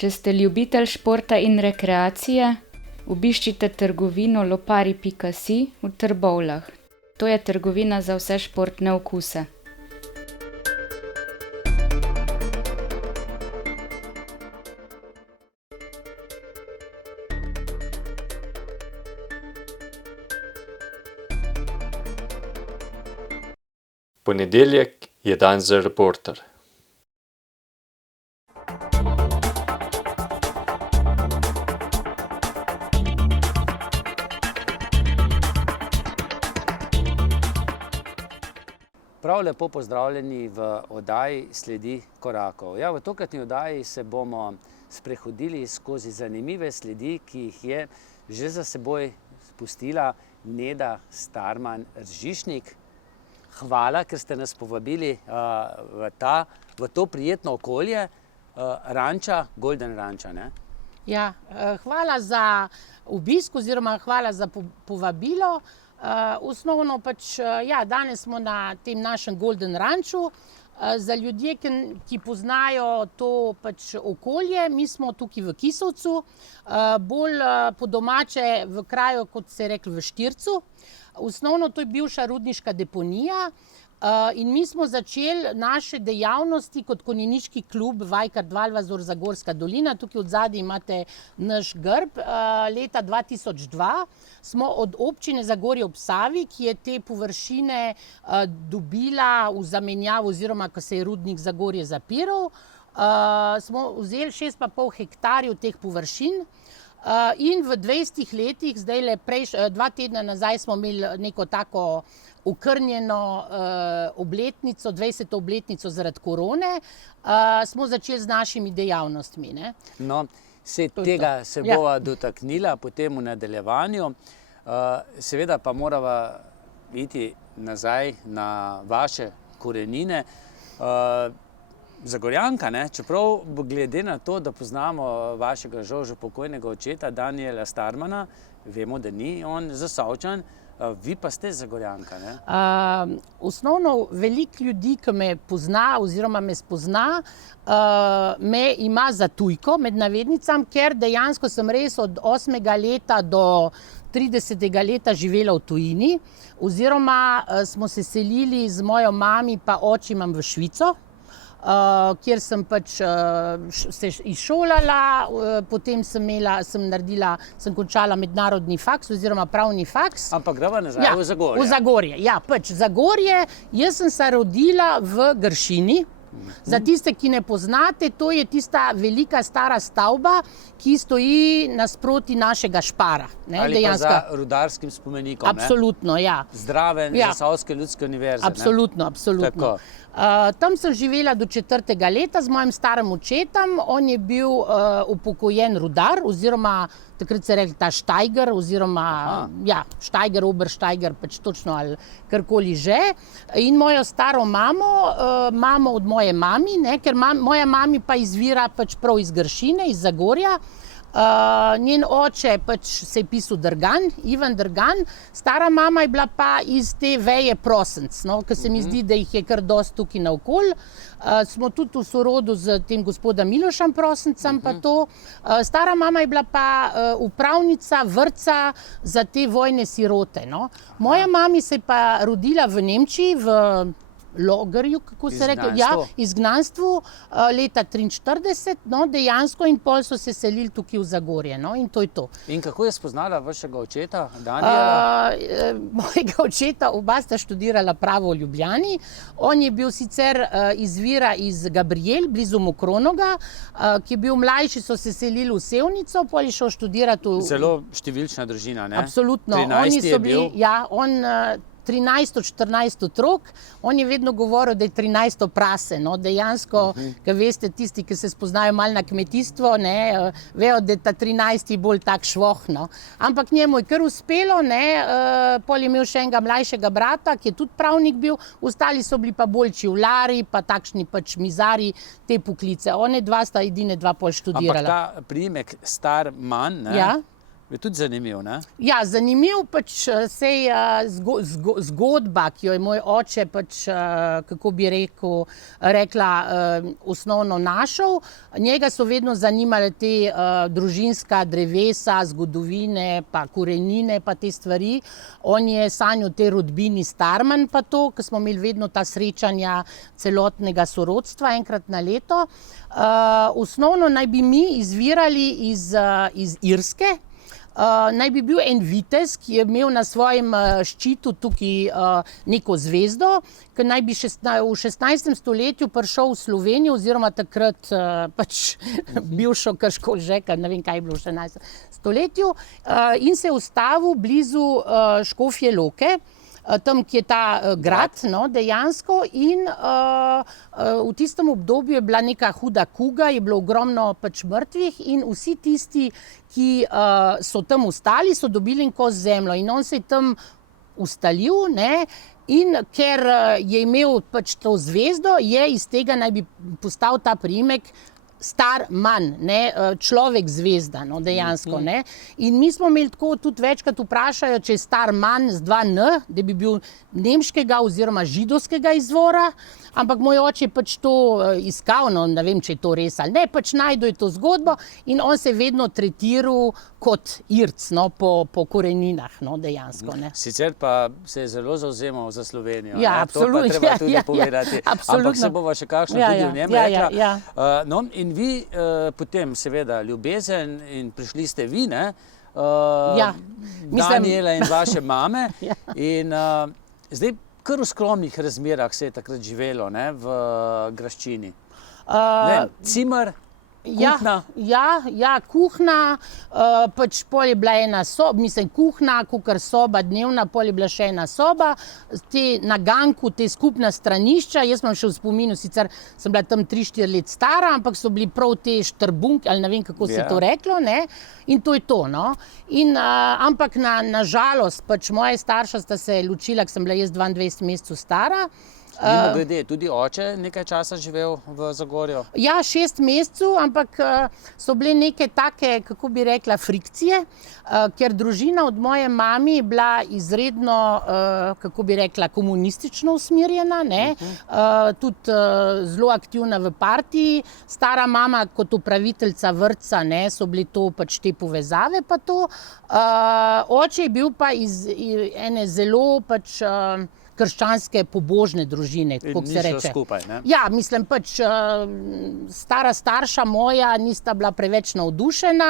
Če ste ljubitelj športa in rekreacije, obiščite trgovino lopari.si v Trbovljah. To je trgovina za vse športne okuse. Ponedeljek je dan za Reporter. Prav lepo pozdravljeni v oddaji Sledi korakov. Ja, v tokratni oddaji se bomo sprehodili skozi zanimive sledi, ki jih je že za seboj spustila Neda Starman Ržišnik. Hvala, ker ste nas povabili v to prijetno okolje ranča, Golden Ranča, ne? Ja, hvala za obisk oziroma hvala za povabilo. Osnovno danes smo na tem našem Golden Ranču. Za ljudje, ki poznajo to okolje, mi smo tukaj v Kisovcu, bolj po domače v kraju, kot se je reklo, v Štircu. Osnovno to je bivša rudniška deponija in mi smo začeli naše dejavnosti kot konjeniški klub Vajkard Valvazor Zagorska dolina. Tukaj odzadaj imate naš grb. Leta 2002 smo od občine Zagorje ob Savi, ki je te površine dobila v zamenjavo oziroma, ko se je rudnik Zagorje zapiral, smo vzeli 6,5 hektarjev teh površin. In v 20 letih, zdaj 2 tedna nazaj smo imeli neko tako okrnjeno obletnico, 20. obletnico zaradi korone, smo začeli z našimi dejavnostmi, ne. No, tega se bova dotaknila potem v nadaljevanju. Seveda pa morava iti nazaj na vaše korenine. Zagorjanka, ne? Čeprav glede na to, da poznamo vašega žal že pokojnega očeta Danijela Starmana, vemo, da ni on Zasavčan, vi pa ste Zagorjanka, ne? Osnovno veliko ljudi, ki me pozna oziroma me spozna, me ima za tujko, med navednicam, ker dejansko sem res od 8. leta do 30. leta živela v tujini, oziroma smo se selili z mojo mami pa očimom v Švico, kjer sem se izšolala, potem sem končala mednarodni faks oziroma pravni faks. Ampak greva nazaj v Zagorje. V Zagorje, ja, Zagorje. Jaz sem se rodila v Gršini. Za tiste, ki ne poznate, to je tista velika stara stavba, ki stoji nasproti našega Špara. Ali pa za rudarskim spomenikom, ne? Absolutno, ja. Zraven Zasavske ljudske univerze, ne? Absolutno. Tam sem živela do 4. leta z mojim starim očetom. On je bil upokojen rudar, oziroma takrat se je rekli ta štajger, oziroma štajger, oberštajger, točno ali karkoli že. In mojo staro mamo od moje mami, ne, ker moja mami pa izvira prav iz Gršine, iz Zagorja. Njen oče se je pisal Drgan, Ivan Drgan, stara mama je bila pa iz te veje Prosenc, no, ker se mi zdi, da jih je kar dosti tukaj naokoli. Smo tudi v sorodu z tem gospodom Milošem Prosencem pa to. Stara mama je bila pa upravnica vrtca za te vojne sirote, no. Moja mami se je pa rodila v Nemčiji, v Logarju, kako se reče, izgnanstvu, leta 1943, no, dejansko, in pol so se selili tukaj v Zagorje, no, in to je to. In kako je spoznala vašega očeta, Danijela? Mojega očeta, oba sta študirala pravo v Ljubljani. On je bil sicer izvira iz Gabriel, blizu Mokronoga, ki je bil mlajši, so se selili v Sevnico, pol je šel študirati v... Zelo številčna družina, ne? Absolutno. 13 je bil? Ja, on 13 od 14 otrok, on je vedno govoril, da je 13 prase, no, dejansko, ker veste, tisti, ki se spoznajo malo na kmetijstvo, ne, vejo, da je ta 13 bolj tak švoh, no. Ampak njemu je kar uspelo, ne, pol je imel še enega mlajšega brata, ki je tudi pravnik bil, ostali so bili pa bolj čivlari, pa takšni mizari, te poklice. One dva sta edine dva pol študirala. Ampak ta priimek Starman, ne? Ja. Je tudi zanimiv, ne? Ja, zanimiv pač sej zgodba, ki jo je moj oče pač, kako bi rekla, osnovno našel. Njega so vedno zanimale te družinska drevesa, zgodovine, pa korenine, pa te stvari. On je sanjal te rodbini Starman pa to, ker smo imeli vedno ta srečanja celotnega sorodstva enkrat na leto. Osnovno naj bi mi izvirali iz Irske. Naj bi bil en vitez, ki je imel na svojem ščitu tukaj neko zvezdo, ki naj bi v 16. stoletju prišel v Slovenijo oziroma takrat pač bivšo Krško Žeka, ne vem, kaj je bilo v 16. stoletju, in se je ustavil blizu Škofje Loke, tam, ki je ta grad, no, dejansko, in v tistem obdobju je bila neka huda kuga, je bilo ogromno pač mrtvih in vsi tisti, ki so tam ostali, so dobili en kos zemljo in on se je tam ustalil, ne, in ker je imel pač to zvezdo, je iz tega naj bi postal ta priimek Starman, ne, človek zvezda, no, dejansko, ne. In mi smo imeli tako, tudi večkrat vprašajo, če je Starman z 2 N, da bi bil nemškega oziroma židovskega izvora, ampak moj oče je pač to iskal, no, ne vem, če je to res ali ne, pač našel je to zgodbo in on se je vedno tretiral kot Irc, no, po koreninah, no, dejansko, ne. Sicer pa se je zelo zavzemal za Slovenijo, Ja, ne? absolutno, To pa treba tudi povedati. absolutno. Ampak se bova še kakšno tudi o njem rekla. No, in vi potem seveda ljubezen in prišli ste vi, ne? Danijela in vaše mame. In zdaj kar v skromnih razmerah se je takrat živelo, ne, v graščini. Cimer, kuhna. Ja, kuhna, pač pol je bila ena soba, mislim kuhna, kakor soba dnevna, pol je bila še ena soba, na ganku te skupna stranišča, jaz imam še v spominu, sicer sem bila tam 3-4 let stara, ampak so bili prav te štrbunke, ali ne vem, kako se to reklo, ne, in to je to, no. In, ampak na žalost, pač moje starša sta se ločila, ko sem bila jaz 22 mesecev stara. Mimogrede, tudi oče nekaj časa živel v Zagorju? Ja, 6 mesecev, ampak so bile neke take, kako bi rekla, frikcije, ker družina od moje mami je bila izredno, kako bi rekla, komunistično usmerjena, ne, tudi zelo aktivna v partiji. Stara mama kot upraviteljica vrtca, ne, so bili to pač te povezave pa to. Oče je bil pa iz ene zelo pač krščanske pobožne družine, kako se reče. Ni šlo skupaj, ne? Ja, mislim pač, stara starša moja nista bila preveč navdušena,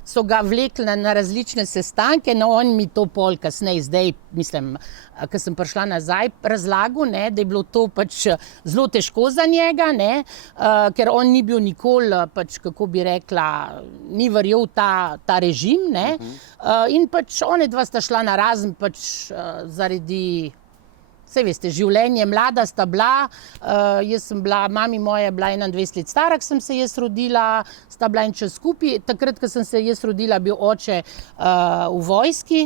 so ga vlekli na različne sestanke, no on mi to pol kasneje, zdaj, mislim, ko sem prišla nazaj, razlagal, ne, da je bilo to pač zelo težko za njega, ne, ker on ni bil nikoli, pač, kako bi rekla, ni verjel ta režim, ne, in pač onedva sta šla narazen pač zaradi, saj veste, življenje, mlada sta bila, jaz sem bila, mami moja je bila 21 let stara, ko sem se jaz rodila, sta bila en čas skupaj, takrat, ko sem se jaz rodila, bil oče v vojski,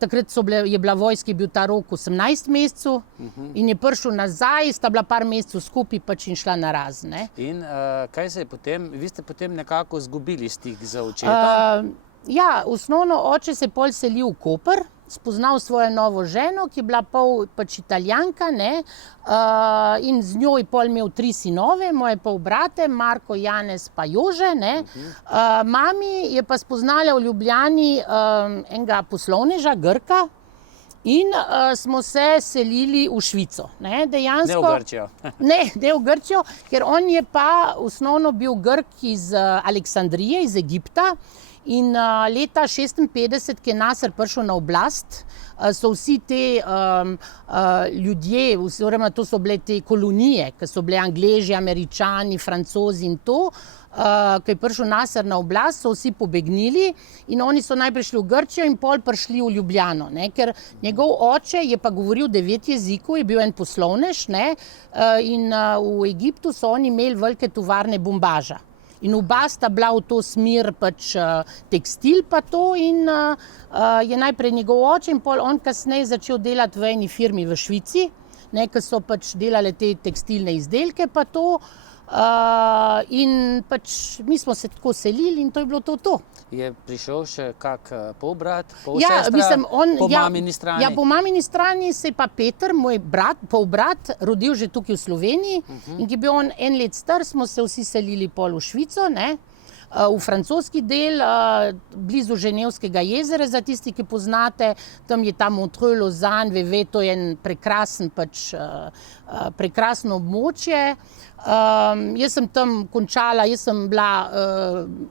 takrat je bila vojski, bil ta rok 18 mesecev in je prišel nazaj, sta bila par mesecev skupaj pač in šla narazen, ne. In kaj se je potem, vi ste potem nekako izgubili stik z očetom? Ja, osnovno oče se je pol selil v Koper, spoznal svojo novo ženo, ki je bila pol pač Italijanka, ne, in z njo je pol imel 3 sinove, moje pol brate, Marko, Janez pa Jože, ne. Mami je pa spoznala v Ljubljani enega poslovneža, Grka, in smo se selili v Švico, ne, dejansko. Ne v Grčijo. Ne v Grčijo, ker on je pa osnovno bil Grk iz Aleksandrije, iz Egipta, in leta 56, ki je Nasr prišel na oblast, so vsi te ljudje, oziroma to so bile te kolonije, ki so bile Angleži, Američani, Francozi in to, ko je prišel Nasr na oblast, so vsi pobegnili in oni so najprej šli v Grčijo in pol prišli v Ljubljano, ne, ker njegov oče je pa govoril 9 jezikov, je bil en poslovnež, ne, in v Egiptu so oni imeli velike tovarne bombaža. In oba sta bila v to smer pač tekstil pa to in je najprej njegov oče in pol on kasneje začel delati v eni firmi v Švici, ne, ki so pač delale te tekstilne izdelke pa to in pač mi smo se tako selili in to je bilo to. Je prišel še kak polbrat, Ja, polsestra, mislim, po mamini strani? Ja, po mamini strani se je pa Peter, moj brat, polbrat, rodil že tukaj v Sloveniji in ki je bil on 1 let star, smo se vsi selili pol v Švico, ne? V francoski del, blizu Ženevskega jezera, za tisti, ki poznate, tam je ta Montreux, Lausanne, Vevey, to je en prekrasen prekrasno območje. Jaz sem tam končala, jaz sem bila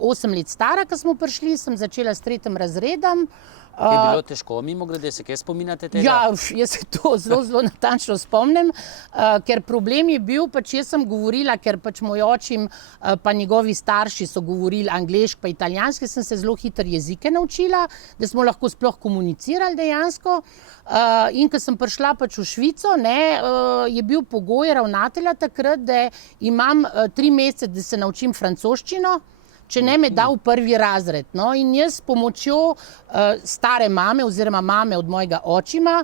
8 let stara, ko smo prišli, sem začela s 3. razredom. Je bilo težko, mimogrede, se kaj spominjate tega? Ja, jaz se to zelo natančno spomnim, ker problem je bil, pač jaz sem govorila, ker pač moj očim pa njegovi starši so govorili angleško pa italijansko, sem se zelo hitro jezike naučila, da smo lahko sploh komunicirali dejansko. In ko sem prišla pač v Švico, ne, je bil pogoj ravnatelja takrat, da imam 3 mesece, da se naučim francoščino, če ne me da v 1. razred. No, in jaz s pomočjo stare mame oziroma mame od mojega očima,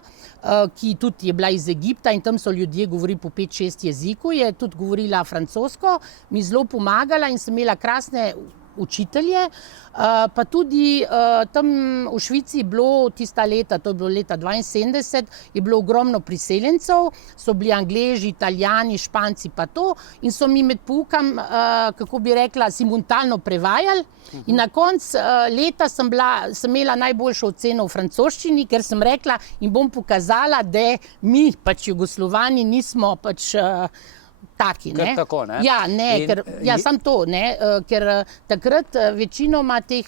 ki tudi je bila iz Egipta in tam so ljudje govorili po 5-6 jezikov, je tudi govorila francosko, mi zelo pomagala in sem imela krasne učitelje, pa tudi tam v Švici je bilo tista leta, to je bilo leta 72, je bilo ogromno priseljencev, so bili Angleži, Italijani, Španci pa to in so mi med poukom, kako bi rekla, simultano prevajali in na koncu leta sem imela najboljšo oceno v francoščini, ker sem rekla in bom pokazala, da mi pač Jugoslovani nismo pač taki, ne? Ker tako, ne? Ja, ne, samo to, ne, ker takrat večinoma teh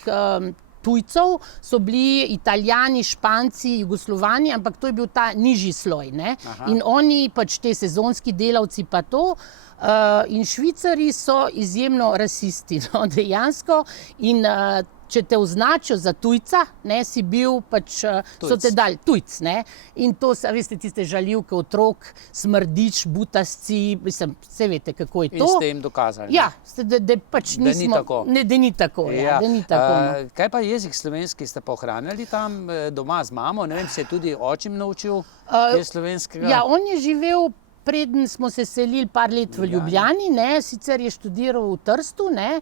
tujcev so bili Italijani, Španci, Jugoslovani, ampak to je bil ta nižji sloj, ne? In oni, pač te sezonski delavci pa to, in Švicari so izjemno rasisti, no, dejansko, in če te označijo za tujca, ne, si bil pač, so te dali tujc, ne, in to, veste, tiste žaljivke otrok, smrdič, butasci, mislim, vse vete, kako je to. In ste jim dokazali. Ja, da pač nismo... Da ni tako. Ne, da ni tako, ja, da ni tako. No. Kaj pa jezik slovenski ste pa ohranjali tam doma z mamo? Ne vem, se je tudi očim naučil slovenskega? Ja, on je živel, preden smo se selili par let v Ljubljani, ne, sicer je študiral v Trstu, ne,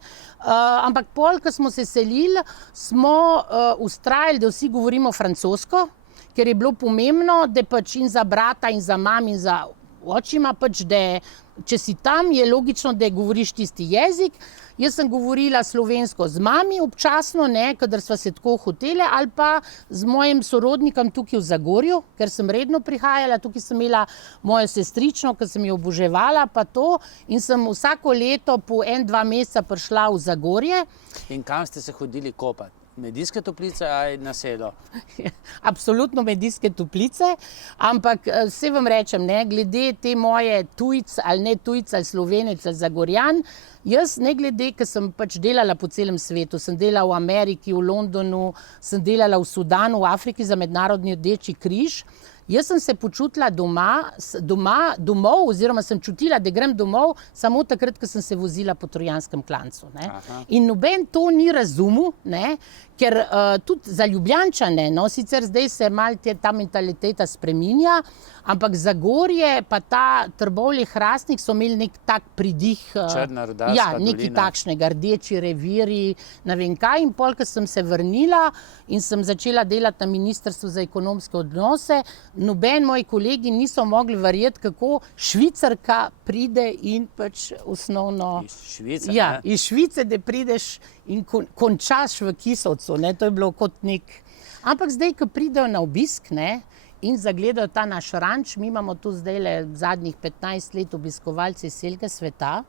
ampak pol, ko smo se selili, smo vztrajali, da vsi govorimo francosko, ker je bilo pomembno, da pač in za brata, in za mam, in za očima, pač, da če si tam, je logično, da govoriš tisti jezik. Jaz sem govorila slovensko z mami občasno, ne, kadar sva se tako hotele, ali pa z mojim sorodnikom tukaj v Zagorju, ker sem redno prihajala, tukaj sem imela mojo sestrično, ki sem jo oboževala, pa to, in sem vsako leto po 1-2 meseca prišla v Zagorje. In kam ste se hodili kopati? Medijske toplice ali na Sedo? Absolutno Medijske toplice, ampak vse vam rečem, ne, glede te moje tujc ali ne tujc ali Slovenec ali Zagorjan, jaz ne glede, ker sem pač delala po celem svetu, sem delala v Ameriki, v Londonu, sem delala v Sudanu, v Afriki za Mednarodni Rdeči križ. Jaz sem se počutila domov, oziroma sem čutila, da grem domov samo takrat, ko sem se vozila po Trojanskem klancu. Ne? In noben to ni razumel, ne? Ker tudi za Ljubljančane, no, sicer zdaj se malo ta mentaliteta spreminja, ampak Zagorje pa ta Trbovlje-Hrastnik so imeli nek tak pridih. Črna rudarska ja, dolina. nekaj takšnega, rdeči reviri, ne vem kaj. In pol, ko sem se vrnila in sem začela delati na Ministrstvu za ekonomske odnose, noben moji kolegi niso mogli verjeti, kako Švicarka pride in pač osnovno... Iz Švice, ja, ne? Iz Švice, da prideš in končaš v Kisovcu, ne, to je bilo kot nek... Ampak zdaj, ko pridejo na obisk, ne, in zagledajo ta naš ranč, mi imamo tu zdaj le zadnjih 15 let obiskovalci iz celega sveta,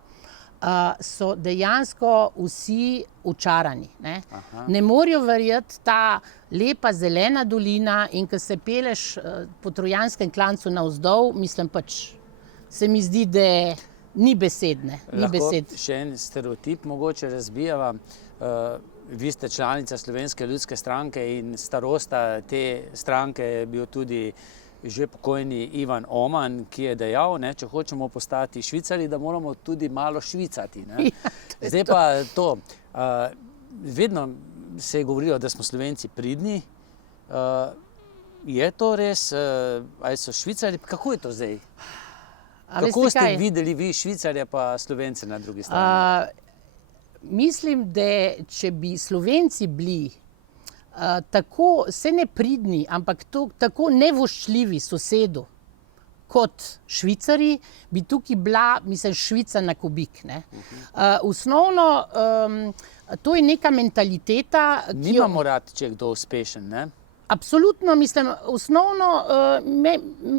so dejansko vsi očarani, ne. Ne morejo verjeti, ta lepa zelena dolina, in ko se peleš po Trojanskem klancu navzdol, mislim pač, se mi zdi, da ni besedne. Lahko še en stereotip mogoče razbijava. Vi ste članica Slovenske ljudske stranke in starosta te stranke je bil tudi že pokojni Ivan Oman, ki je dejal, ne, če hočemo postati Švicari, da moramo tudi malo švicati. Ne. Zdaj pa to, vedno se je govorilo, da smo Slovenci pridni. Je to res, ali so Švicari, kako je to zdaj? Kako ste videli vi Švicarje pa Slovence na drugi strani? mislim, da če bi Slovenci bili tako, se ne pridni, ampak tako nevoščljivi sosedu kot Švicari, bi tukaj bila, mislim, Švica na kubik, ne. Osnovno, to je neka mentaliteta, ki jo... Nimamo rad, če je kdo uspešen, ne? Absolutno, mislim, osnovno,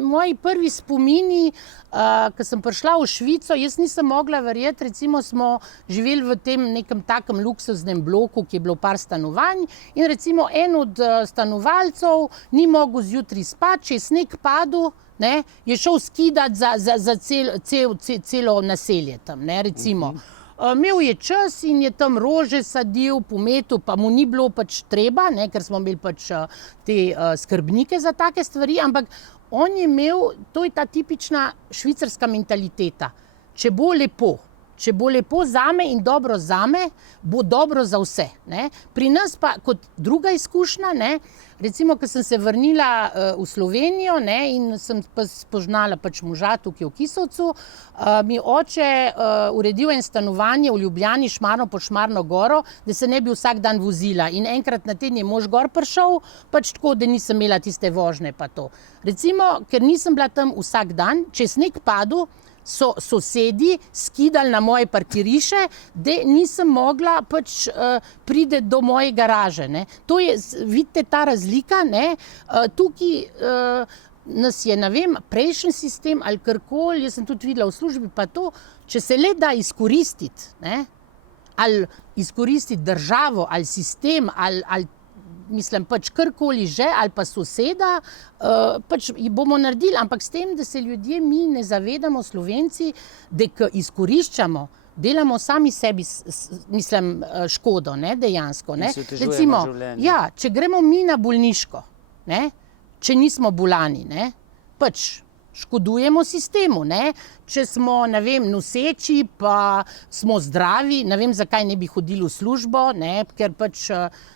moji prvi spomini, ko sem prišla v Švico, jaz nisem mogla verjeti, recimo smo živeli v tem nekem takem luksuznem bloku, ki je bilo par stanovanj in recimo en od stanovalcev ni mogel zjutraj spati, če je sneg padel, ne, je šel skidati za celo naselje tam, ne, recimo. Imel je čas in je tam rože sadil, pometel, pa mu ni bilo pač treba, ne, ker smo imeli pač te skrbnike za take stvari, ampak on je imel, to je ta tipična švicarska mentaliteta. Če bo lepo zame in dobro zame, bo dobro za vse, ne. Pri nas pa kot druga izkušnja, ne, recimo, ko sem se vrnila v Slovenijo, ne, in sem pa spoznala pač moža tukaj v Kisovcu, mi oče uredil en stanovanje v Ljubljani, Šmarno pod Šmarno goro, da se ne bi vsak dan vozila. In enkrat na teden je mož gor prišel, pač tako, da nisem imela tiste vožnje pa to. Recimo, ker nisem bila tam vsak dan, če je sneg padel, so sosedi skidali na moje parkirišče, da nisem mogla pač priti do moje garaže, ne. To je, vidite ta razlika, ne, tukaj nas je, ne vem, prejšnji sistem ali karkoli, jaz sem tudi videla v službi pa to, če se le da izkoristiti, ne, ali izkoristiti državo, ali sistem, ali mislim, pač karkoli že, ali pa soseda, pač bomo naredili, ampak s tem, da se ljudje mi ne zavedamo, Slovenci, da ko izkoriščamo, delamo sami sebi, mislim, škodo, ne, dejansko, ne. Recimo, ja, če gremo mi na bolniško, ne, če nismo bolani, ne, pač škodujemo sistemu, ne. Če smo, ne vem, noseči, pa smo zdravi, ne vem, zakaj ne bi hodili v službo, ne, ker pač,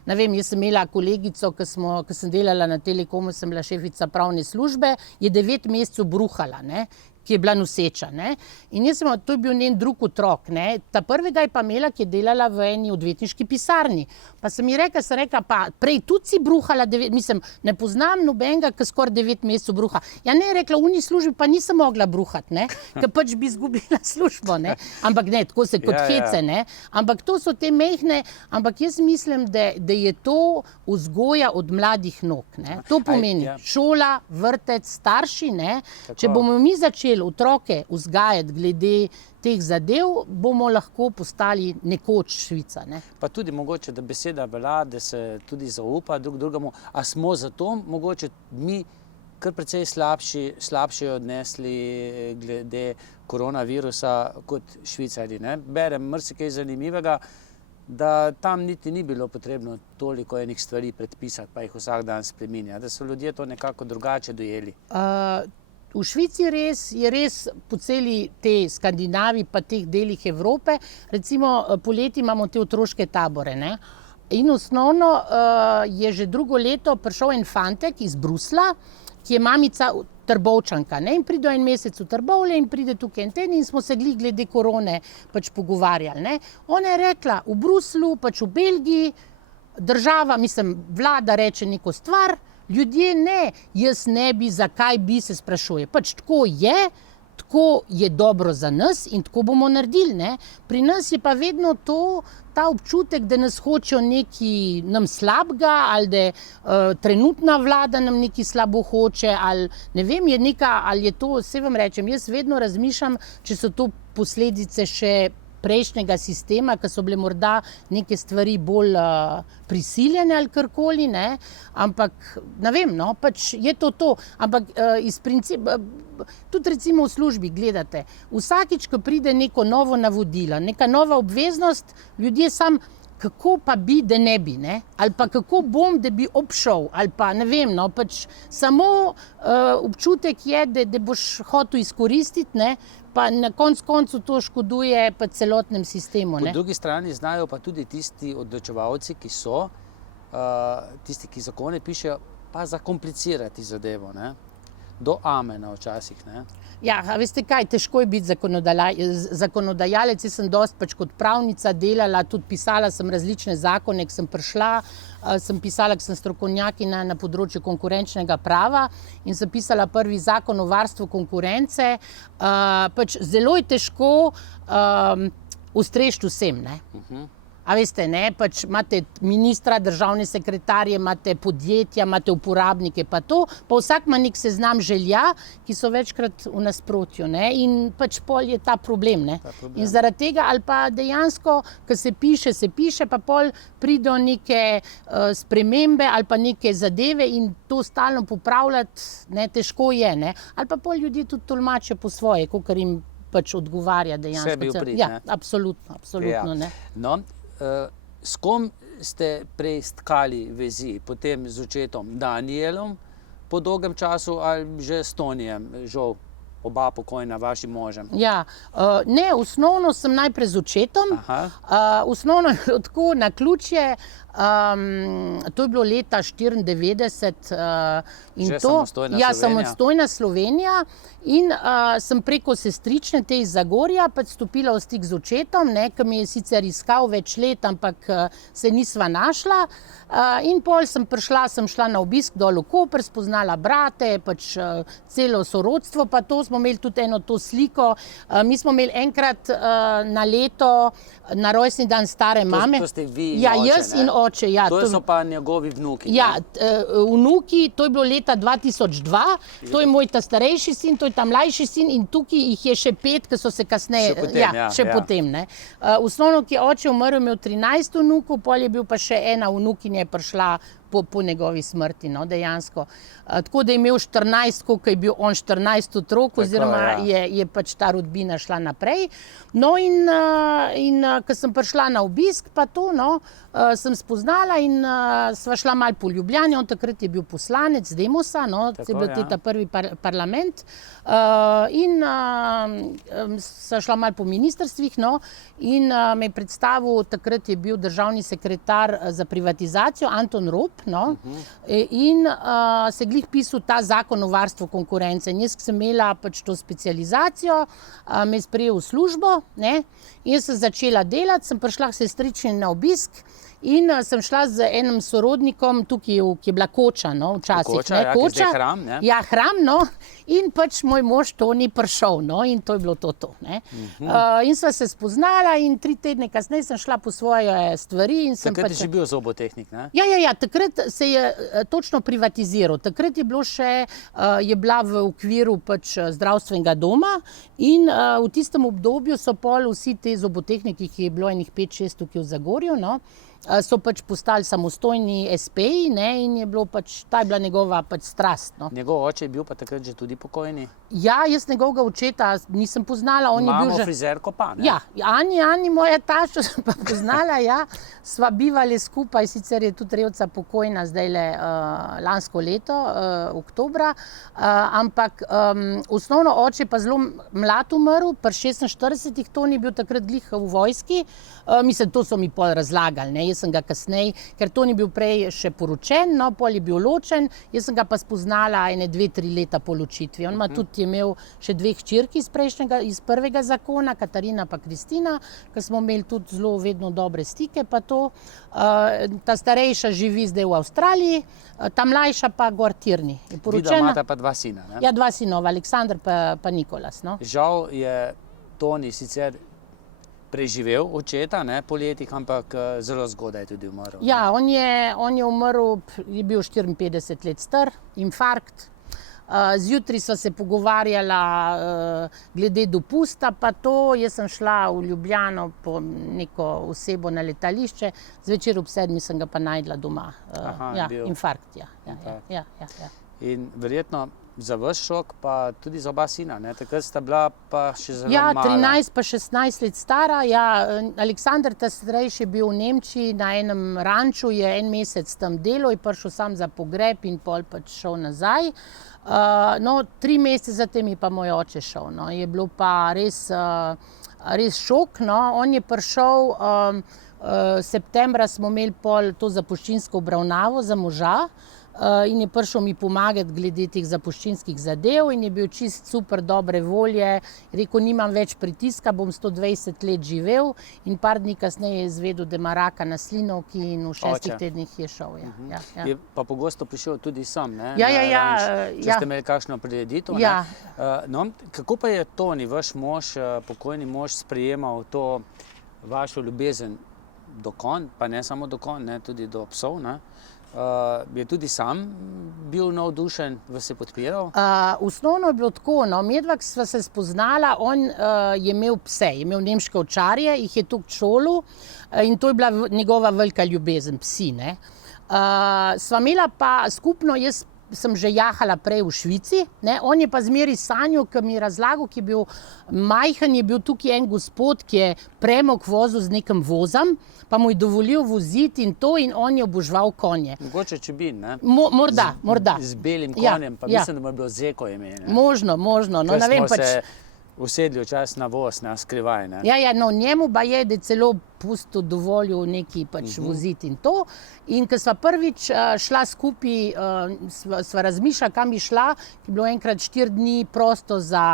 ne vem, jaz sem imela kolegico, ko sem delala na Telekomu, sem bila šefica pravne službe, je 9 mesecev bruhala, ne, ki je bila noseča, ne. In jaz sem, to je bil njen drug otrok, ne. Ta prvega je pa imela, ki je delala v eni odvetniški pisarni. Pa sem rekla, pa prej tudi si bruhala, mislim, ne poznam nobenega, ki skoraj 9 mesecev bruha. Ja, ne, je rekla, v uni službi pa nisem mogla bruhati, ne, ker pač bi izgubila službo, ne. Ampak ne, tako se kot hece, ne. Ampak to so te mehne, ampak jaz mislim, da je to vzgoja od mladih nog, ne. To pomeni šola, vrtec, starši, ne. Če bomo mi začeli otroke vzgajati glede teh zadev, bomo lahko postali nekoč Švica, ne. Pa tudi mogoče, da beseda velja, da se tudi zaupa drug drugemu, a smo zato mogoče mi kar precej slabše odnesli glede koronavirusa kot Švicari, ne. Berem marsikaj zanimivega, da tam niti ni bilo potrebno toliko enih stvari predpisati, pa jih vsak dan spreminja, da so ljudje to nekako drugače dojeli. V Švici je res po celi tej Skandinaviji pa teh delih Evrope, recimo poleti imamo te otroške tabore, ne. In osnovno je že drugo leto prišel en fantek iz Bruslja, ki je mamica Trbovčanka, ne, in pride en mesec v Trbovlje in pride tukaj en teden in smo se glede korone pač pogovarjali, ne. Ona je rekla, v Bruslju, pač v Belgiji, država, mislim, vlada reče neko stvar, ljudje ne, jaz ne bi, zakaj bi, se sprašuje. Pač tako je dobro za nas in tako bomo naredili, ne. Pri nas je pa vedno ta občutek, da nas hočejo nekaj nam slabega, ali da trenutna vlada nam nekaj slabo hoče, ali ne vem, ali je to, saj vam rečem, jaz vedno razmišljam, če so to posledice še prejšnjega sistema, ki so bile morda neke stvari bolj prisiljene ali karkoli, ne, ampak ne vem, no, pač je to. Ampak iz principa, tudi recimo v službi, gledate, vsakič, ko pride neko novo navodilo, neka nova obveznost, ljudje kako pa bi, da ne bi, ne, ali pa kako bom, da bi obšel, ali pa ne vem, no, pač samo občutek je, da boš hotel izkoristiti, ne, pa na koncu to škoduje pa celotnem sistemu, ne. Po drugi strani znajo pa tudi tisti odločevalci, ki so, tisti, ki zakone pišejo, pa zakomplicirati zadevo, ne. do amena včasih, ne? Ja, a veste kaj, težko je biti zakonodajalec. Jaz sem dosti pač kot pravnica delala, tudi pisala sem različne zakone, ko sem prišla, sem pisala, ko sem strokovnjakinja na področju konkurenčnega prava in sem pisala prvi zakon o varstvu konkurence. Pač zelo je težko ustreči vsem, ne. A veste, ne, pač imate ministra, državne sekretarje, imate podjetja, imate uporabnike, pa to, pa vsak ima nek seznam želja, ki so večkrat v nasprotju, ne, in pač pol je ta problem, ne. In zaradi tega, ali pa dejansko, ko se piše, pa pol pridejo neke spremembe ali pa neke zadeve in to stalno popravljati, ne, težko je, ne. Ali pa pol ljudi tudi tolmačijo po svoje, kakor jim pač odgovarja dejansko. Sebi v prid, ja, ne. absolutno, ne. No, s kom ste prej stkali vezi, potem z očetom Danielom po dolgem času ali že s Tonijem, žal oba pokojna, vašim možem? Ja, ne, osnovno sem najprej z očetom. Osnovno je bilo tako naključje, to je bilo leta 1994 in že to. samostojna Ja, Slovenija. samostojna Slovenija in sem preko sestrične te iz Zagorja pač stopila v stik z očetom, ne, ki mi je sicer iskal več let, ampak se nisva našla. In pol sem šla na obisk dol v Koper, spoznala brate, pač celo sorodstvo, pa to smo imeli tudi eno to sliko. Mi smo imeli enkrat na leto na rojstni dan stare mame. To ste vi in ja, oče, jaz ne? in oče, ja. To so pa njegovi vnuki. Ja, vnuki, to je bilo leta 2002, to je moj ta starejši sin, to je ta mlajši sin in tukaj jih je še 5, ki so se kasneje, potem, ne. Osnovno, ki je oče umrl, imel 13 vnukov, pol je bil pa še ena vnukinja je prišla po njegovi smrti, no, dejansko. Tako da je imel 14, koliko je bil on 14 otrok, oziroma je pač ta rodbina šla naprej. No in ko sem prišla na obisk, pa to, no, sem spoznala in sva šla malo po Ljubljani, on takrat je bil poslanec Demosa, no, je bil ta prvi parlament. In sva šla malo po ministrstvih, no, in me je predstavil, takrat je bil državni sekretar za privatizacijo, Anton Rop, no, in se glih pisal ta zakon o varstvu konkurence. In jaz sem imela pač to specializacijo, me je sprejel v službo, ne, in sem začela delati, sem prišla k sestrični na obisk in sem šla z enim sorodnikom tukaj, ki je bila Koča, no, včasih. Koča, ja, ki je zdaj hram, ne? Ja, hram, no, in pač moj mož Toni prišel, no, in to je bilo to, ne. In sva se spoznala in 3 tedne kasneje sem šla po svoje stvari in sem takrat je že bil zobotehnik, ne? Ja, takrat se je točno privatiziral. Takrat je bilo še, je bila v okviru pač zdravstvenega doma in v tistem obdobju so pol vsi te zobotehniki, ki je bilo enih 5-6 tukaj v Zagorju, no, so pač postali samostojni espeji, ne, in je bilo pač, ta je bila njegova pač strast, no. Njegov oče je bil pa takrat že tudi pokojni? Ja, jaz njegovega očeta nisem poznala, on je bil že... Mamo frizerko pa, ne? Ja, Ani, moja tašča sem pa poznala, ja. Sva bivali skupaj, sicer je tudi Revca pokojna zdajle lansko leto, oktobra, ampak osnovno oče pa zelo mlad umrl, pri 46, to ni bil takrat glih v vojski, mislim, to so mi pol razlagali, ne, jaz sem ga kasneje, ker to ni bil prej še poročen, no, pol je bil ločen, jaz sem ga pa spoznala ene 2-3 leta po ločitvi. On ima tudi je imel še 2 hčerki iz prvega zakona, Katarina pa Kristina, ki smo imeli tudi zelo vedno dobre stike, pa to. Ta starejša živi zdaj v Avstraliji, ta mlajša pa gor Tirni. Je poročena. Vida imata pa 2 sina, ne? Ja, 2 sinova, Aleksandar pa Nikolas, no. Žal je Toni sicer preživel očeta, ne, po letih, ampak zelo zgodaj je tudi umrl. Ja, on je umrl, je bil 54 let star, infarkt. Zjutraj sva se pogovarjala glede dopusta, pa to, jaz sem šla v Ljubljano po neko osebo na letališče, zvečer ob 7 sem ga pa najdla doma. Infarkt, ja. In verjetno za vaš šok, pa tudi za oba sina, ne? Takrat sta bila pa še zelo mala. Ja, 13 pa 16 let stara, ja. Aleksandar ta starejši je bil v Nemčiji na enem ranču, je 1 mesec tam delal, je prišel sam za pogreb in pol pač šel nazaj. No, 3 mesece zatem je pa moj oče šel, no. Je bilo pa res šok, no. On je prišel, septembra smo imeli pol to zapuščinsko obravnavo za moža, in je prišel mi pomagati glede teh zapuščinskih zadev in je bil čist super dobre volje. Rekel, nimam več pritiska, bom 120 let živel in par dni kasneje je izvedel, da ima raka na slinovki in v 6 tednih je šel. Je pa pogosto prišel tudi sam, ne? Če ste imeli kakšno prireditev. No, kako pa je Toni, vaš mož, pokojni mož, sprejemal to vašo ljubezen do konj, pa ne samo do konj, ne, tudi do psov, ne? Je tudi sam bil navdušen, vas je podpiral? Osnovno je bilo tako, no, medva sva se spoznala, on je imel pse, je imel nemške ovčarje, jih je tukaj šolil in to je bila njegova velika ljubezen, psi, ne. Sva imela pa skupno, jaz sem že jahala prej v Švici, ne, on je pa zmeri sanjal, ki mi je razlagal, ki je bil majhen, je bil tukaj en gospod, ki je premog vozil z nekim vozom, pa mu je dovolil voziti in to in on je oboževal konje. Mogoče Čebin, ne? Morda. Z belim konjem, pa mislim, da mu je bilo Zeko ime. Možno, no ne vem pač. Usedli včasih na voz, na skrivaj, ne? No, njemu pa je, da celo pustil dovolil nekaj pač voziti in to. In ko sva prvič šla skupaj, sva razmišljala, kam bi šla, ki je bilo enkrat 4 dni prosto za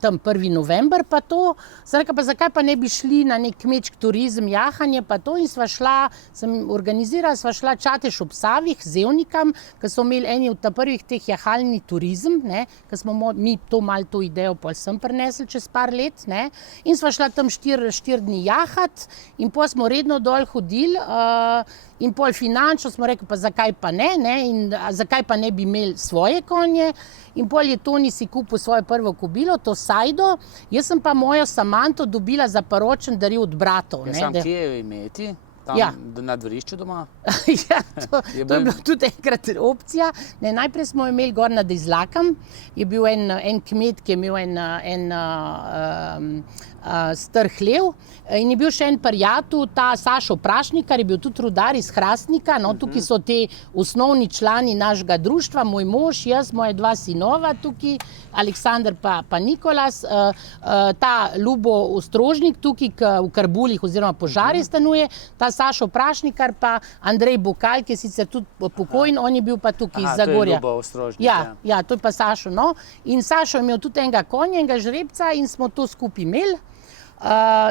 tam 1. november pa to. Sem rekla, pa zakaj pa ne bi šli na nek kmečki turizem, jahanje pa to in sva šla, sem organizirala, sva šla Čatež ob Savi k Zevnikam, ker so imeli eni od prvih teh jahalni turizem, ne, ker smo mi to idejo pol sem prinesli čez par let, ne, in sva šla tam 4 dni jahat in pol smo redno dol hodili in pol finančno smo rekli, pa zakaj pa ne, in zakaj pa ne bi imeli svoje konje. In pol je Toni si kupil svojo prvo kobilo, to Sajdo, jaz sem pa mojo Samanto dobila za poročen daril od bratov. Kje jo imeti? Tam na dvorišču doma? To je bila tudi enkrat opcija. Najprej smo imeli gor nad Izlakom, je bil en kmet, ki je imel en star hlev in je bil še en prijatelj, ta Sašo Prašnikar, je bil tudi rudar iz Hrastnika, no, tukaj so te osnovni člani našega društva, moj mož, jaz, moje 2 sinova tukaj, Aleksandar pa Nikolas, ta Ljubo Ostrožnik tukaj v Karbulih oziroma Požari stanuje, ta Sašo Prašnikar pa Andrej Bukal, ki je sicer tudi pokojni, on je bil pa tukaj iz Zagorja. To je Ljubo Ostrožnik. Ja, to je pa Sašo, no. In Sašo je imel tudi enega konja, enega žrebca in smo to skupaj imeli.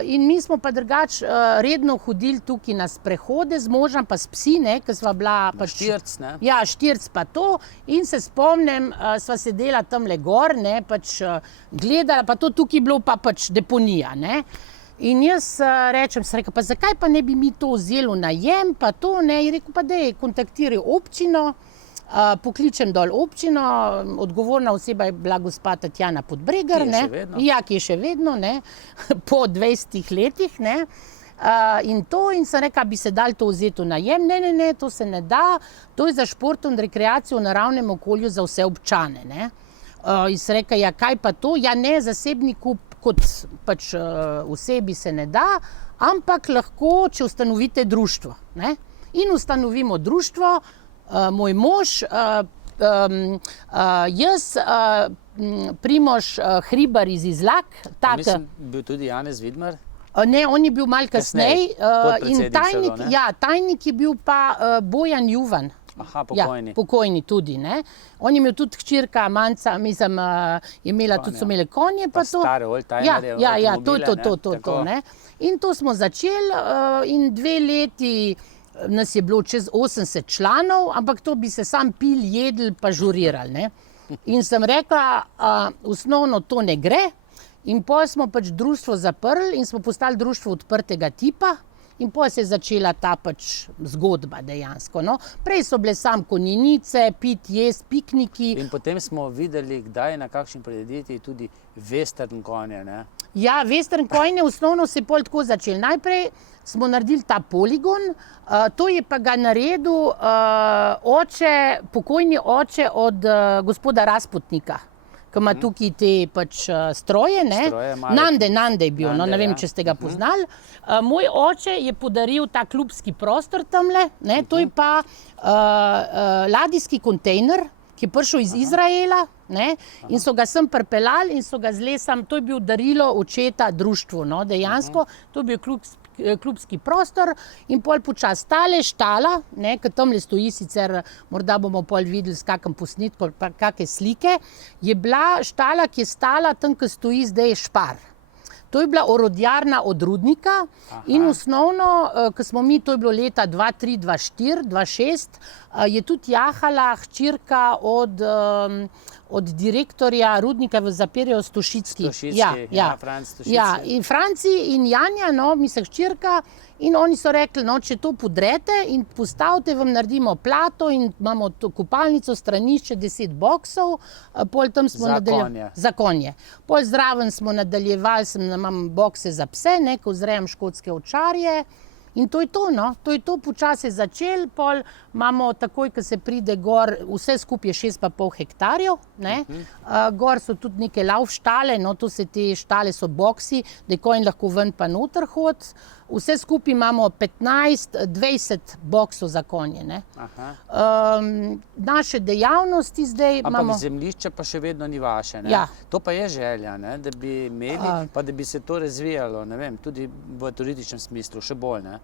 In mi smo pa drugače redno hodili tukaj na sprehode z možem, pa s psi, ne, ker sva bila pač... Štirc, ne? Ja, Štirc pa to. In se spomnim, sva sedela tamle gor, ne, pač gledala, pa to tukaj bilo pa pač deponija, ne. In jaz rečem, sem rekla, pa zakaj pa ne bi mi to vzeli v najem, pa to, ne, in rekel, pa daj, kontaktiraj občino, pokličem dol občino, odgovorna oseba je bila gospa Tatjana Podbregar, ne. Ja, ki je še vedno, ne, po 20 letih, ne. In sem rekla, bi se dali to vzeti v najem, ne, to se ne da, to je za šport in rekreacijo v naravnem okolju za vse občane, ne. In sem rekla, ja, kaj pa to, ja, ne, zasebniku kot pač osebi se ne da, ampak lahko, če ustanovite društvo, ne. In ustanovimo društvo, moj mož, jaz, Primož Hribar iz Izlak. Mislim, bil tudi Janez Vidmar? Ne, on je bil malo kasneje. In tajnik je bil pa Bojan Juvan. Aha, pokojni. Ja, pokojni tudi, ne. On je imel tudi hčerka Manca, mislim, je imela tudi, so imele konje pa to. Pa stare oldtimerje, avtomobile, to, ne. In to smo začeli in 2 leti nas je bilo čez 80 članov, ampak to bi se sam pil, jedli pa žurirali, ne. In sem rekla, osnovno to ne gre in potem smo pač društvo zaprli in smo postali društvo odprtega tipa in potem se je začela ta pač zgodba dejansko, no. Prej so bile sam konjenice, pit, jest, pikniki. In potem smo videli, kdaj na kakšni prireditvi tudi western konje, ne. Ja, western konje osnovno se je pol tako začeli. Najprej smo naredili ta poligon, to je pa ga naredil pokojni oče od gospoda Rasputnika, ki ima tukaj te pač stroje, ne. Nande je bil, no, ne vem, če ste ga poznali. Moj oče je podaril ta klubski prostor tamle, ne, to je pa ladijski kontejner, ki je prišel iz Izraela, ne, in so ga sem pripeljali in so ga z lesom, to je bil darilo očeta društvu, no, dejansko, to je bil klubski prostor in pol počas tale štala, ne, ker tamle stoji sicer, morda bomo pol videli s kakem posnetkom, pa kakšne slike, je bila štala, ki je stala tam, ki stoji zdaj Špar. To je bila orodjarna od rudnika in osnovno, ko smo mi, to je bilo leta 2003, 2004, 2006, je tudi jahala hčerka od direktorja rudnika v Zapirju Stošicki. Franc Stošicki. Ja, in Franci in Janja, no, mislim hčerka, in oni so rekli, no, če to podrete in postavite, vam naredimo plato in imamo to kopalnico, stranišče, 10 boksov, pol tam smo za konje. Pol zraven smo nadaljevali, imam bokse za pse, ne, ko vzrejam škotske ovčarje. In to je to, no, to je to počasi začel, pol imamo takoj, ko se pride gor, vse skupaj je 6,5 hektarjev, ne, gor so tudi neke lauf štale, no, to se te štale so boksi, da je konj lahko ven pa noter hod, vse skupaj imamo 15-20 boksov za konje, ne. Naše dejavnosti zdaj imamo... Ampak zemljišče pa še vedno ni vaše, ne? Ja. To pa je želja, ne? Da bi imeli, pa da bi se to razvijalo, ne vem, tudi v turističnem smislu, še bolj, ne?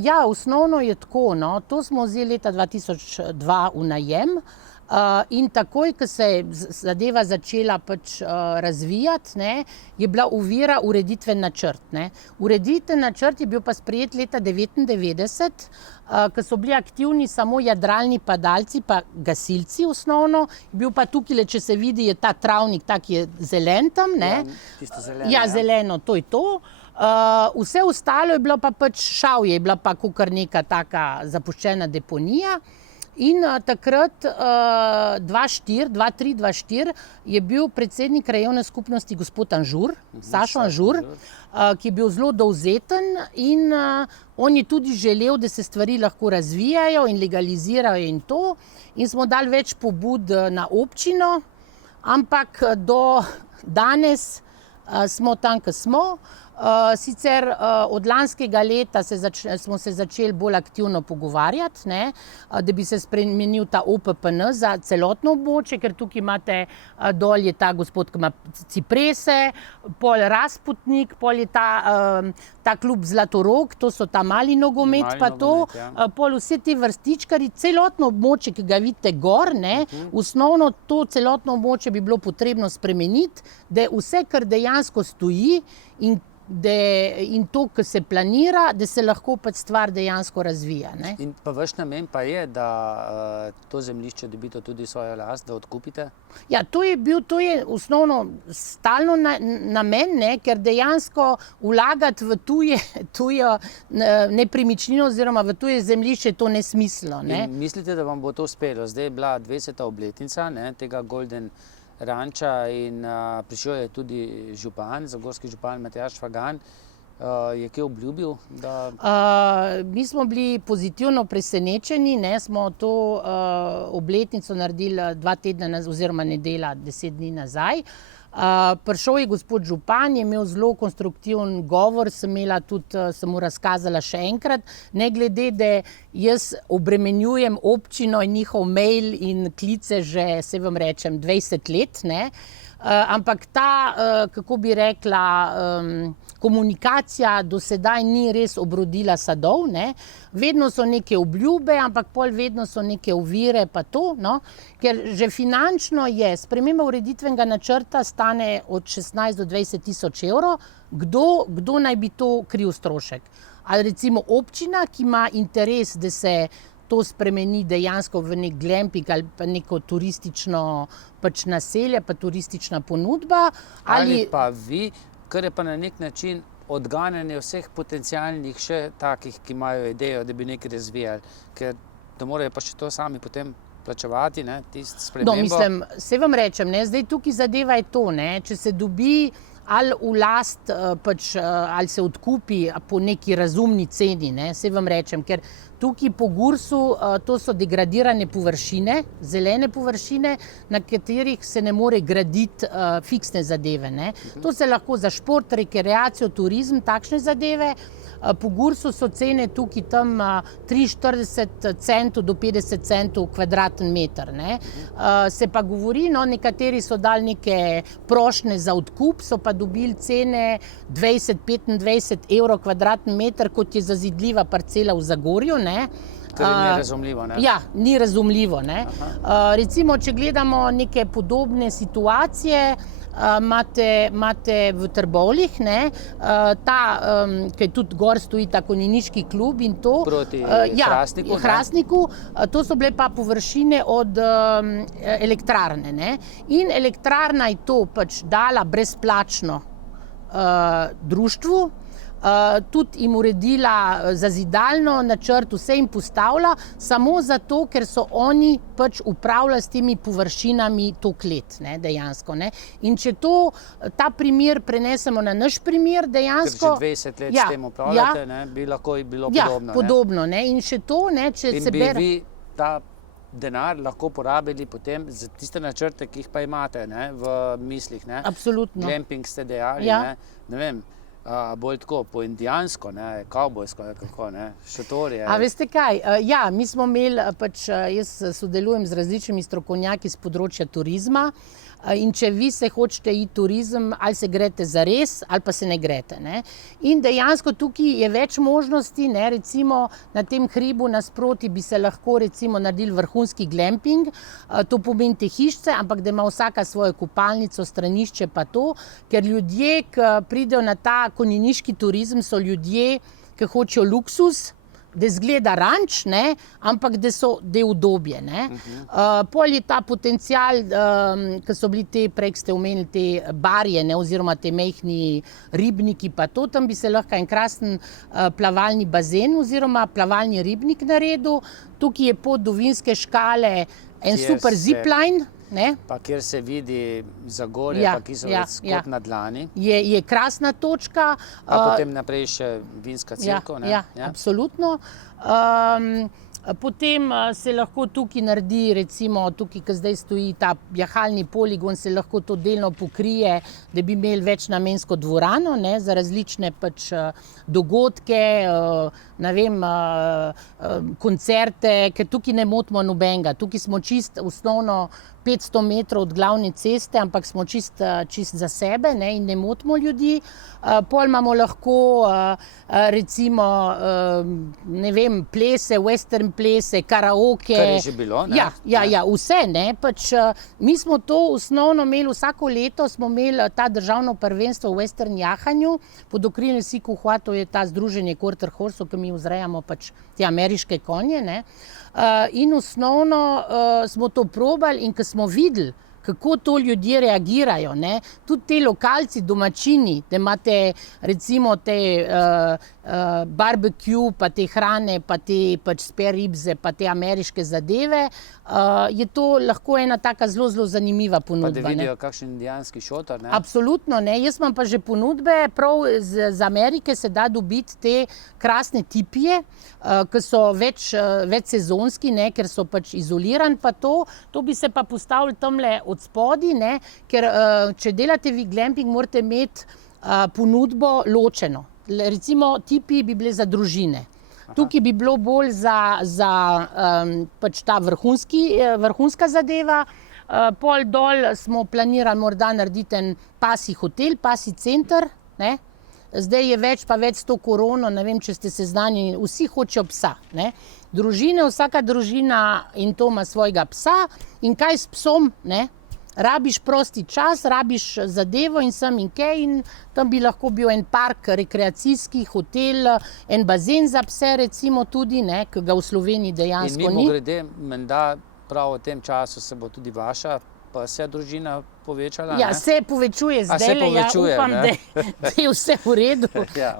Ja, osnovno je tako, no, to smo vzeli leta 2002 v najem in takoj, ko se je zadeva začela pač razvijati, ne, je bila ovira ureditveni načrt, ne. Ureditveni načrt je bil pa sprejet leta 1999, ko so bili aktivni samo jadralni padalci pa gasilci osnovno, bil pa tukaj, če se vidi, je ta travnik, tak je zelen tam, ne. Tisto zeleno, ja, zeleno, to je to. Vse ostalo je bilo pa pač šavje, je bila pa kakor neka taka zapuščena deponija. In takrat, 2003-2004, je bil predsednik krajevne skupnosti gospod Anžur, Sašo Anžur, ki je bil zelo dovzeten in on je tudi želel, da se stvari lahko razvijajo in legalizirajo in to. In smo dali več pobud na občino, ampak do danes smo tam, ko smo. Sicer od lanskega leta smo se začeli bolj aktivno pogovarjati, ne, da bi se spremenil ta OPPN za celotno območje, ker tukaj imate dol je ta gospod, ki ima ciprese, pol Rasputnik, pol je ta klub Zlatorog, to so ta mali nogomet, pa to, pol vse te vrstičkari, celotno območje, ki ga vidite gor, ne, osnovno to celotno območje bi bilo potrebno spremeniti, da je vse, kar dejansko stoji in to, ki se planira, da se lahko pač stvar dejansko razvija, ne. In pa vaš namen pa je, da to zemljišče dobite tudi svojo last, da odkupite? Ja, to je osnovno stalno namen, ne, ker dejansko vlagati v tujo nepremičnino oziroma v tuje zemljišče je to nesmiselno, ne. In mislite, da vam bo to uspelo? Zdaj je bila 20. obletnica, ne, tega Golden Ranča in prišel je tudi župan, zagorski župan Matjaž Fagan. Je kaj obljubil? Mi smo bili pozitivno presenečeni, ne, smo to obletnico naredili 2 tedna oziroma nedela 10 dni nazaj. Prišel je gospod župan, je imel zelo konstruktiven govor, sem mu razkazala še enkrat, ne glede, da jaz obremenjujem občino in njihov mail in klice že, se vam rečem, 20 let, ne. Ampak ta, kako bi rekla, komunikacija do sedaj ni res obrodila sadov, ne. Vedno so neke obljube, ampak pol vedno so neke ovire pa to, no. Ker že finančno je, sprememba ureditvenega načrta stane od 16 do 20 tisoč evrov, kdo naj bi to kril strošek? Ali recimo občina, ki ima interes, da se to spremeni dejansko v nek glamping ali pa neko turistično pač naselje, pa turistična ponudba. Ali pa vi, kar je pa na nek način odganjanje vseh potencialnih še takih, ki imajo idejo, da bi nekaj razvijali, ker da morajo pa še to sami potem plačevati, ne, tisto spremembo. No, mislim, se vam rečem, ne, zdaj tukaj zadeva je to, ne, če se dobi ali v last, pač, ali se odkupi po neki razumni ceni, ne, se vam rečem, ker Tukaj po Gursu to so degradirane površine, zelene površine, na katerih se ne more graditi fiksne zadeve. Ne. To se lahko za šport, rekreacijo, turizem, takšne zadeve. Po Gursu so cene tukaj tam 43 centov do 50 centov kvadratni meter. Ne. Se pa govori, no, nekateri so dali neke prošnje za odkup, so pa dobili cene 20-25 evrov kvadratni meter, kot je zazidljiva parcela v Zagorju. Ne. Torej ni razumljivo, ne? Ja, ni razumljivo. Ne. Recimo, če gledamo neke podobne situacije, imate v Trbovljah, ne, ki tudi gor stoji ta konjeniški klub in to. Proti Hrastniku, ne? Hrastniku, to so bile pa površine od elektrarne. Ne. In elektrarna je to pač dala brezplačno društvu, tudi jim uredila zazidalno načrt, vse jim postavila, samo zato, ker so oni pač upravljali s temi površinami toliko let, ne, dejansko. Ne. In če ta primer prenesemo na naš primer, dejansko... Ker že 20 let s tem upravljate, ne, bi lahko bilo podobno. Ja, podobno. Ne. In še to, ne, če se bere... In bi vi ta denar lahko porabili potem za tiste načrte, ki jih pa imate, ne, v mislih, ne? Absolutno. Glamping ste dejali, ne vem, bolj tako po indijansko, ne, kavbojsko, kako, ne, šotorje. A veste kaj, ja, mi smo imeli, pač jaz sodelujem z različnimi strokovnjaki z področja turizma in če vi se hočete iti turizem, ali se greste zares, ali pa se ne greste, ne. In dejansko tukaj je več možnosti, ne, recimo na tem hribu nasproti bi se lahko recimo naredili vrhunski glamping, to pomeni te hišice, ampak da ima vsaka svojo kopalnico, stranišče pa to, ker ljudje, ki pridejo na ta konjeniški turizem, so ljudje, ki hočejo luksus, da zgleda ranč, ne, ampak da je udobje. Ne. Pol je ta potencial, ki so bili prej ste omenili te barje, ne, oziroma te mehni ribniki, pa to, tam bi se lahko en krasen plavalni bazen oziroma plavalni ribnik naredil. Tukaj je pod do Vinske škale en super zipline. Ne? Pa kjer se vidi Zagorje, pa Kizovec kot na dlani. Je krasna točka. Pa potem naprej še Vinska cerkev, ne? Ja, absolutno. Potem se lahko tukaj naredi, recimo tukaj, ki zdaj stoji ta jahalni poligon, se lahko to delno pokrije, da bi imeli večnamensko dvorano, ne, za različne pač dogodke, ne vem, koncerte, ker tukaj ne motimo nobenega. Tukaj smo čist osnovno 500 metrov od glavne ceste, ampak smo čist za sebe, ne, in ne motimo ljudi. Pol imamo lahko recimo, ne vem, plese, western plese, karaoke. Kar je že bilo, ne? Ja, vse, ne. Pač, mi smo to osnovno imeli, vsako leto smo imeli ta državno prvenstvo v western jahanju, pod okriljem Sikuhvatov je ta združenje Quarter Horsov, ki mi vzrejamo pač te ameriške konje, ne. In osnovno smo to probali in ko smo videli, kako to ljudje reagirajo, ne, tudi te lokalci, domačini, da imate recimo te barbecue, pa te hrane, pa te pač spare ribse, pa te ameriške zadeve, je to lahko ena taka zelo, zelo zanimiva ponudba. Pa da vidijo kakšen indijanski šotor, ne? Absolutno, ne. Jaz imam pa že ponudbe, prav z Amerike se da dobiti te krasne tipije, ki so več sezonski, ne, ker so pač izolirani pa to bi se pa postavili tamle od spodaj, ne, ker če delate vi glamping, morate imeti ponudbo ločeno. Recimo tipi bi bile za družine. Tukaj bi bilo bolj za pač ta vrhunska zadeva. Pol dol smo planirali morda narediti en pasji hotel, pasji center, ne. Zdaj je več s to korono, ne vem, če ste seznanjeni, vsi hočejo psa, ne. Družine, vsaka družina in to ima svojega psa in kaj s psom, ne. Rabiš prosti čas, rabiš zadevo in sem in kaj in tam bi lahko bil en park rekreacijski, hotel, en bazen za pse recimo tudi, ne, ki ga v Sloveniji dejansko ni. In mimogrede, menda prav v tem času se bo tudi vaša pa vse družina povečala, ne? Ja, se povečuje zdaj, upam, da je vse v redu.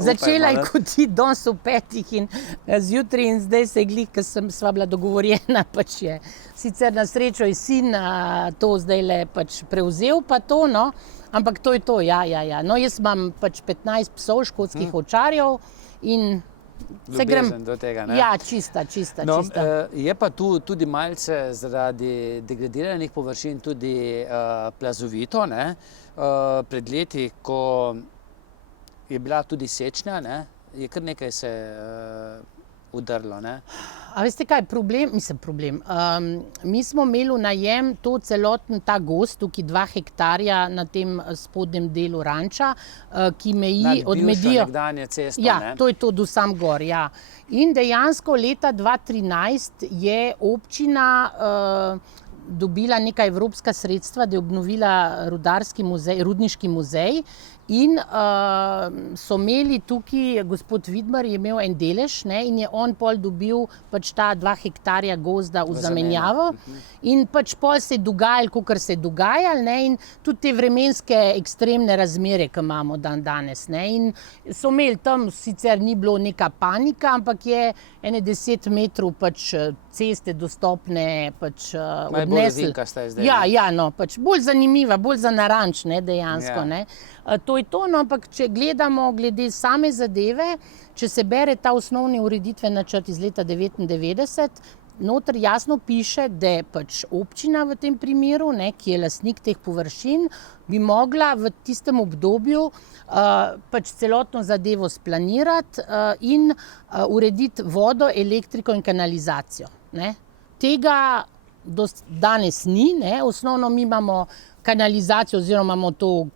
Začela je kotiti danes v 5 in zjutraj in zdaj se je glih, ker sva bila dogovorjena, pač je. Sicer na srečo je sin to zdajle pač prevzel pa to, no, ampak to je to, ja. No, jaz imam pač 15 psov škotskih ovčarjev in ljubezen do tega. Ne? Ja, čista. No, je pa tu tudi malce zaradi degradiranih površin tudi plazovito. Ne? Pred leti, ko je bila tudi sečnja, ne? Je kar nekaj se udrlo. Ne? A veste kaj, problem. Mi smo imeli v najem celoten ta gozd, tukaj 2 hektarja na tem spodnjem delu ranča, ki meji od Medijo. Nekdanje cesto, ja, ne? to je to do sam gor, ja. In dejansko leta 2013 je občina dobila neka evropska sredstva, da je obnovila rudniški muzej in so imeli tukaj, gospod Vidmar je imel en delež, ne, in je on pol dobil pač ta 2 hektarja gozda v zamenjavo in pač pol se je dogajalo, kakor se je dogajalo, ne, in tudi te vremenske ekstremne razmere, ki imamo danes, ne, in so imeli tam, sicer ni bilo neka panika, ampak je ene 10 metrov pač ceste dostopne pač odnesli. Bolj razinkasta je zdaj. Ja, no, pač bolj zanimiva, bolj za naranč, ne, dejansko, ne. To je to, no, ampak če gledamo glede same zadeve, če se bere ta osnovni ureditveni načrt iz leta 1999, noter jasno piše, da je pač občina v tem primeru, ne, ki je lastnik teh površin, bi mogla v tistem obdobju pač celotno zadevo splanirati in urediti vodo, elektriko in kanalizacijo. Ne. Tega danes ni, ne. Osnovno mi imamo kanalizacijo oziroma imamo to,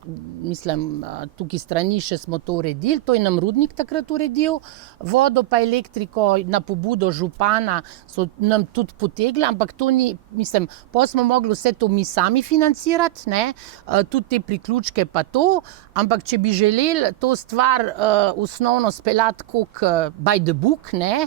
mislim, tukaj strani še smo to uredili, to je nam Rudnik takrat uredil, vodo pa elektriko na pobudo župana so nam tudi potegli, ampak to ni, mislim, pol smo mogli vse to mi sami financirati, ne, tudi te priključke pa to, ampak če bi želeli to stvar osnovno speljati kot by the book, ne,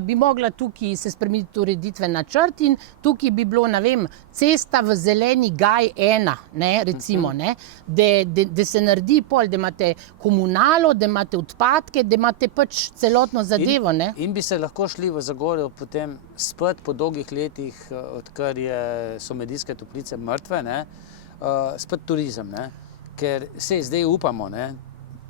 bi mogla tukaj se spremeniti ureditveni načrt in tukaj bi bilo, ne vem, cesta v zeleni gaj ne, recimo, ne, da se naredi pol, da imate komunalo, da imate odpadke, da imate pač celotno zadevo, ne. In bi se lahko šli v Zagorju potem spet po dolgih letih, odkar so Medijske Toplice mrtve, ne, spet turizem, ne, ker se zdaj upamo, ne,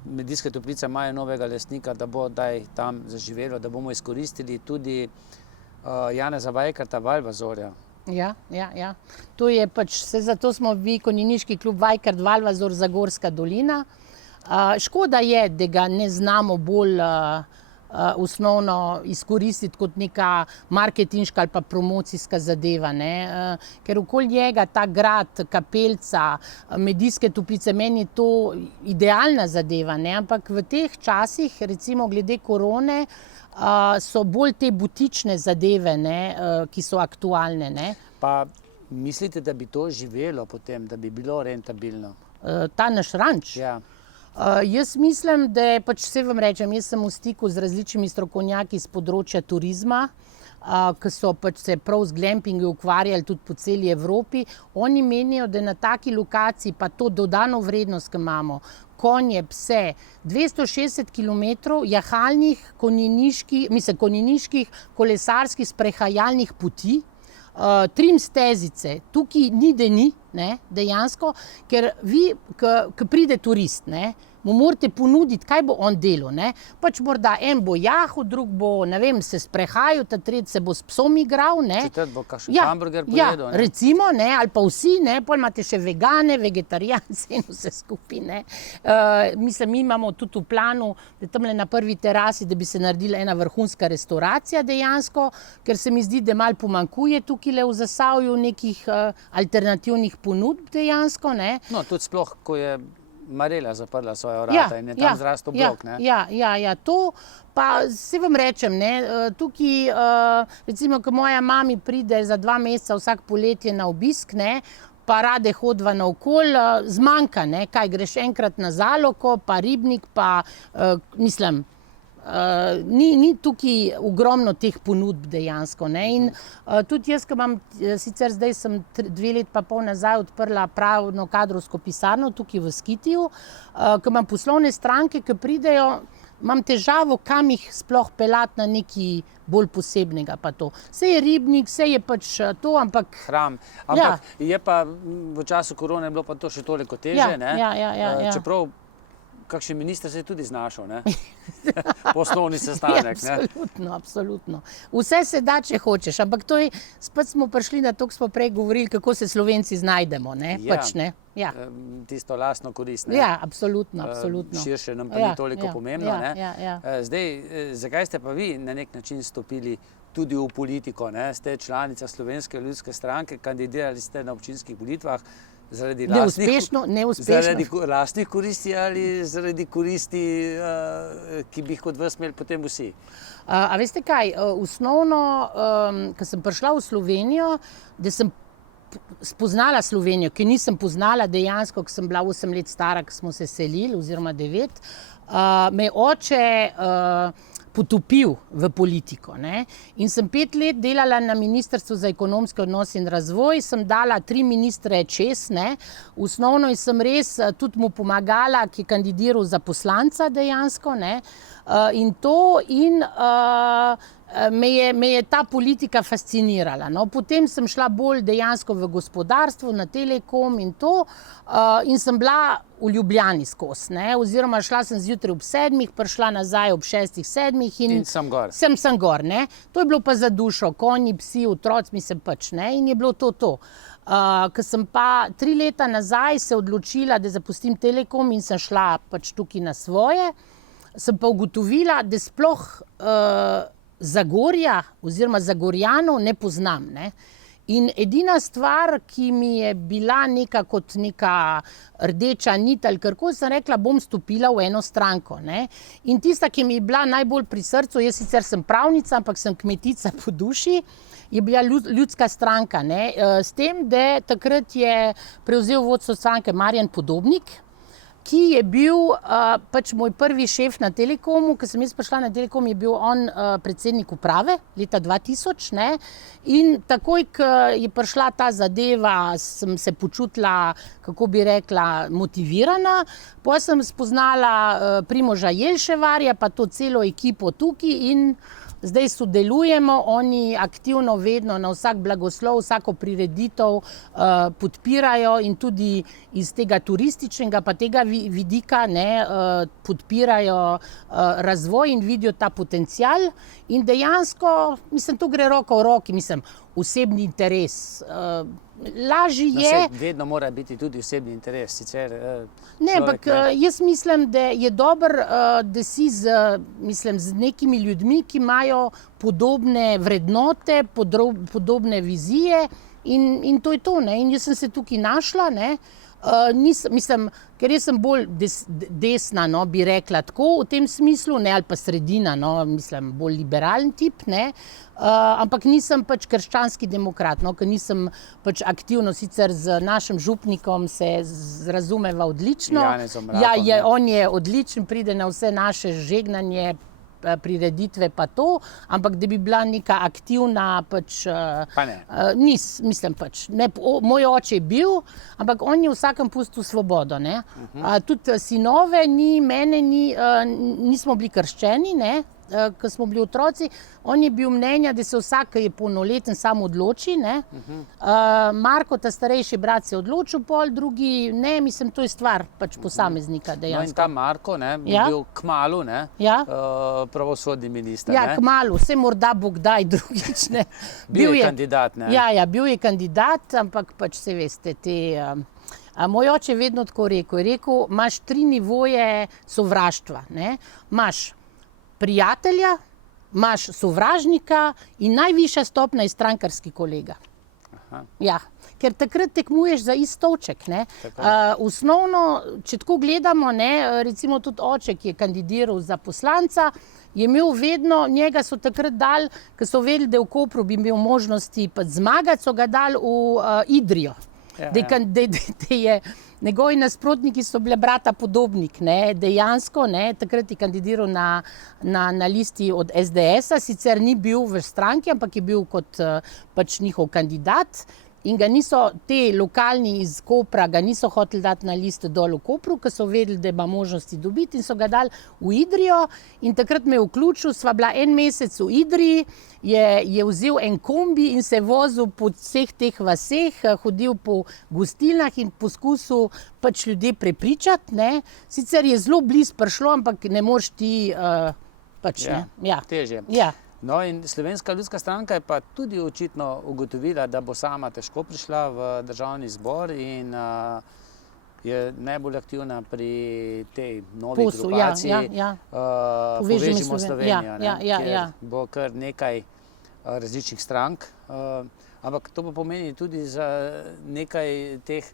Medijske Toplice imajo novega lastnika, da bo daj tam zaživelo, da bomo izkoristili tudi Janeza Vajkarta Valvazorja. Ja. To je pač, zato smo mi konjeniški klub Vajkard Valvazor Zagorska dolina. Škoda je, da ga ne znamo bolj osnovno izkoristiti kot neka marketinška ali pa promocijska zadeva, ne. Ker okoli njega ta grad, kapelica, Medijske Toplice, meni je to idealna zadeva, ne, ampak v teh časih, recimo glede korone, so bolj te butične zadeve, ne, ki so aktualne, ne. Pa mislite, da bi to živelo potem, da bi bilo rentabilno? Ta naš ranč? Ja. Jaz mislim, da pač vse vam rečem, jaz sem v stiku z različnimi strokovnjaki z področja turizma, ki so pač se prav z glampingi ukvarjali tudi po celi Evropi. Oni menijo, da na taki lokaciji pa to dodano vrednost, ki imamo, konje, pse, 260 kilometrov jahalnih, konjeniških, kolesarskih, sprehajalnih poti, trim stezice, tukaj ni da ni, ne, dejansko, ker vi, ko pride turist, ne, mu morate ponuditi, kaj bo on delal, ne. Pač morda en bo jahal, drug bo, ne vem, se sprehajal, ta tretji se bo s psom igral, ne. Četrt bo kakšen hamburger pojedel, ne. Recimo, ne, ali pa vsi, ne, pol imate še vegane, vegetarijance in vse skupaj, ne. Mislim, mi imamo tudi v planu, da tamle na prvi terasi, da bi se naredila ena vrhunska restauracija dejansko, ker se mi zdi, da malo pomanjkuje tukaj v Zasavju nekih alternativnih ponudb dejansko, ne. No, tudi sploh, ko je Marela zaprla svoja vrata in je tam zrastel blok, ne. Ja, to pa se vam rečem, ne, tukaj, recimo, ko moja mami pride za 2 meseca vsak poletje na obisk, ne, pa rade hodva naokoli, zmanjka, ne, kaj greš enkrat na Zaloko, pa Ribnik, pa mislim, ni tukaj ogromno teh ponudb dejansko, ne, in tudi jaz, ki imam, sicer zdaj sem 2 leti pa pol nazaj odprla pravno kadrovsko pisarno tukaj v Skitiju, ki imam poslovne stranke, ki pridejo, imam težavo, kam jih sploh peljati na nekaj bolj posebnega pa to. Saj je Ribnik, saj je pač to, ampak... Hram, ampak je pa v času korone bilo pa to še toliko težje, ne. Ja. Čeprav kakšen minister se je tudi znašel, ne? Poslovni sestanek, ne? Absolutno. Vse se da, če hočeš, ampak to je, spet smo prišli na to, ko smo prej govorili, kako se Slovenci znajdemo, ne? Tisto lastno korist, ne? Ja, absolutno. Širše nam pa ni toliko pomembno, ne? Zdaj, zakaj ste pa vi na nek način stopili tudi v politiko, ne? Ste članica Slovenske ljudske stranke, kandidirali ste na občinskih volitvah, zaradi lastnih koristi ali zaradi koristi, ki bi jih od vas imeli potem vsi? A veste kaj, osnovno, ko sem prišla v Slovenijo, da sem spoznala Slovenijo, ki nisem poznala dejansko, ko sem bila 8 let stara, ko smo se selili, oziroma 9, me je oče potopil v politiko, ne? In sem 5 let delala na Ministrstvu za ekonomske odnose in razvoj, sem dala 3 ministre čez, ne? Osnovno sem res tudi mu pomagala, ki je kandidiral za poslanca dejansko, ne? Me je ta politika fascinirala. No, potem sem šla bolj dejansko v gospodarstvo, na Telekom in to, in sem bila v Ljubljani skozi, ne, oziroma šla sem zjutraj ob 7, prišla nazaj ob 6, 7 in sem gor. Sem gor, ne. To je bilo pa za dušo, konji, psi, otroci, mislim pač, ne, in je bilo to. Ko sem pa 3 leta nazaj se odločila, da zapustim Telekom in sem šla pač tukaj na svoje, sem pa ugotovila, da sploh Zagorja oziroma Zagorjanov ne poznam, ne. In edina stvar, ki mi je bila kot neka rdeča nit ali karkoli, sem rekla, bom stopila v eno stranko, ne. In tista, ki mi je bila najbolj pri srcu, jaz sicer sem pravnica, ampak sem kmetica po duši, je bila ljudska stranka, ne. S tem, da takrat je prevzel vodstvo stranke Marjan Podobnik, ki je bil pač moj prvi šef na Telekomu. Ko sem jaz prišla na Telekom, je bil on predsednik uprave leta 2000, ne? In takoj, ko je prišla ta zadeva, sem se počutila, kako bi rekla, motivirana. Potem sem spoznala Primoža Jelševarja, pa to celo ekipo tukaj in zdaj sodelujemo, oni aktivno vedno na vsak blagoslov, vsako prireditev podpirajo in tudi iz tega turističnega pa tega vidika, ne, podpirajo razvoj in vidijo ta potencial. In dejansko, mislim, to gre roko v roki, mislim, osebni interes. Lažje je... Vedno mora biti tudi osebni interes, sicer ne, ampak jaz mislim, da je dobro, da si z nekimi ljudmi, ki imajo podobne vrednote, podobne vizije in to je to, ne. In jaz sem se tukaj našla, ne. Ker jaz sem bolj desna, no, bi rekla tako, v tem smislu, ne, ali pa sredina, no, mislim, bolj liberalen tip, ne, ampak nisem pač krščanski demokrat, no, ker nisem pač aktivno, sicer z našim župnikom se razumeva odlično. On je odličen, pride na vse naše žegnanje, prireditve pa to, ampak da bi bila neka aktivna pač... Pa ne. Mislim pač. Moj oče je bil, ampak on je vsakem pustil svobodo, ne. Tudi sinove mene nismo bili krščeni, ne, ko smo bili otroci. On je bil mnenja, da se vsak, ki je polnoleten, sam odloči, ne. Marko, ta starejši brat, se je odločil, pol drugi ne, mislim, to je stvar pač posameznika dejansko. No in ta Marko, ne, bil kmalu, ne, pravosodni minister, ne. Ja, kmalu, se morda bo kdaj drugič, ne. Bil je kandidat, ne. Ja, bil je kandidat, ampak pač se veste, moj oče je vedno tako rekel, imaš 3 nivoje sovraštva, ne. Imaš prijatelja, imaš sovražnika in najvišja stopnja je strankarski kolega. Ja, ker takrat tekmuješ za stolček, ne. Osnovno, če tako gledamo, ne, recimo tudi oče, ki je kandidiral za poslanca, je imel vedno, njega so takrat dali, ko so vedeli, da v Kopru bi imel možnosti zmagati, so ga dali v Idrijo. Njegovi nasprotniki so bile brata Podobnik, ne, dejansko, ne, takrat je kandidiral na listi od SDS-a, sicer ni bil v stranki, ampak je bil kot pač njihov kandidat in ga niso te lokalni iz Kopra, ga niso hoteli dati na listo dol v Kopru, ker so vedeli, da ima možnosti dobiti in so ga dali v Idrijo in takrat me je vključil, sva bila en mesec v Idriji, je vzel en kombi in se vozil po vseh teh vaseh, hodil po gostilnah in poskusil pač ljudje prepričati, ne. Sicer je zelo blizu prišlo, ampak ne moreš ti pač, ne. Ja. Težje. Ja. No in Slovenska ljudska stranka je pa tudi očitno ugotovila, da bo sama težko prišla v državni zbor in je najbolj aktivna pri tej novi grupaciji Povežimo Slovenijo, kjer bo kar nekaj različnih strank, ampak to pa pomeni tudi za nekaj teh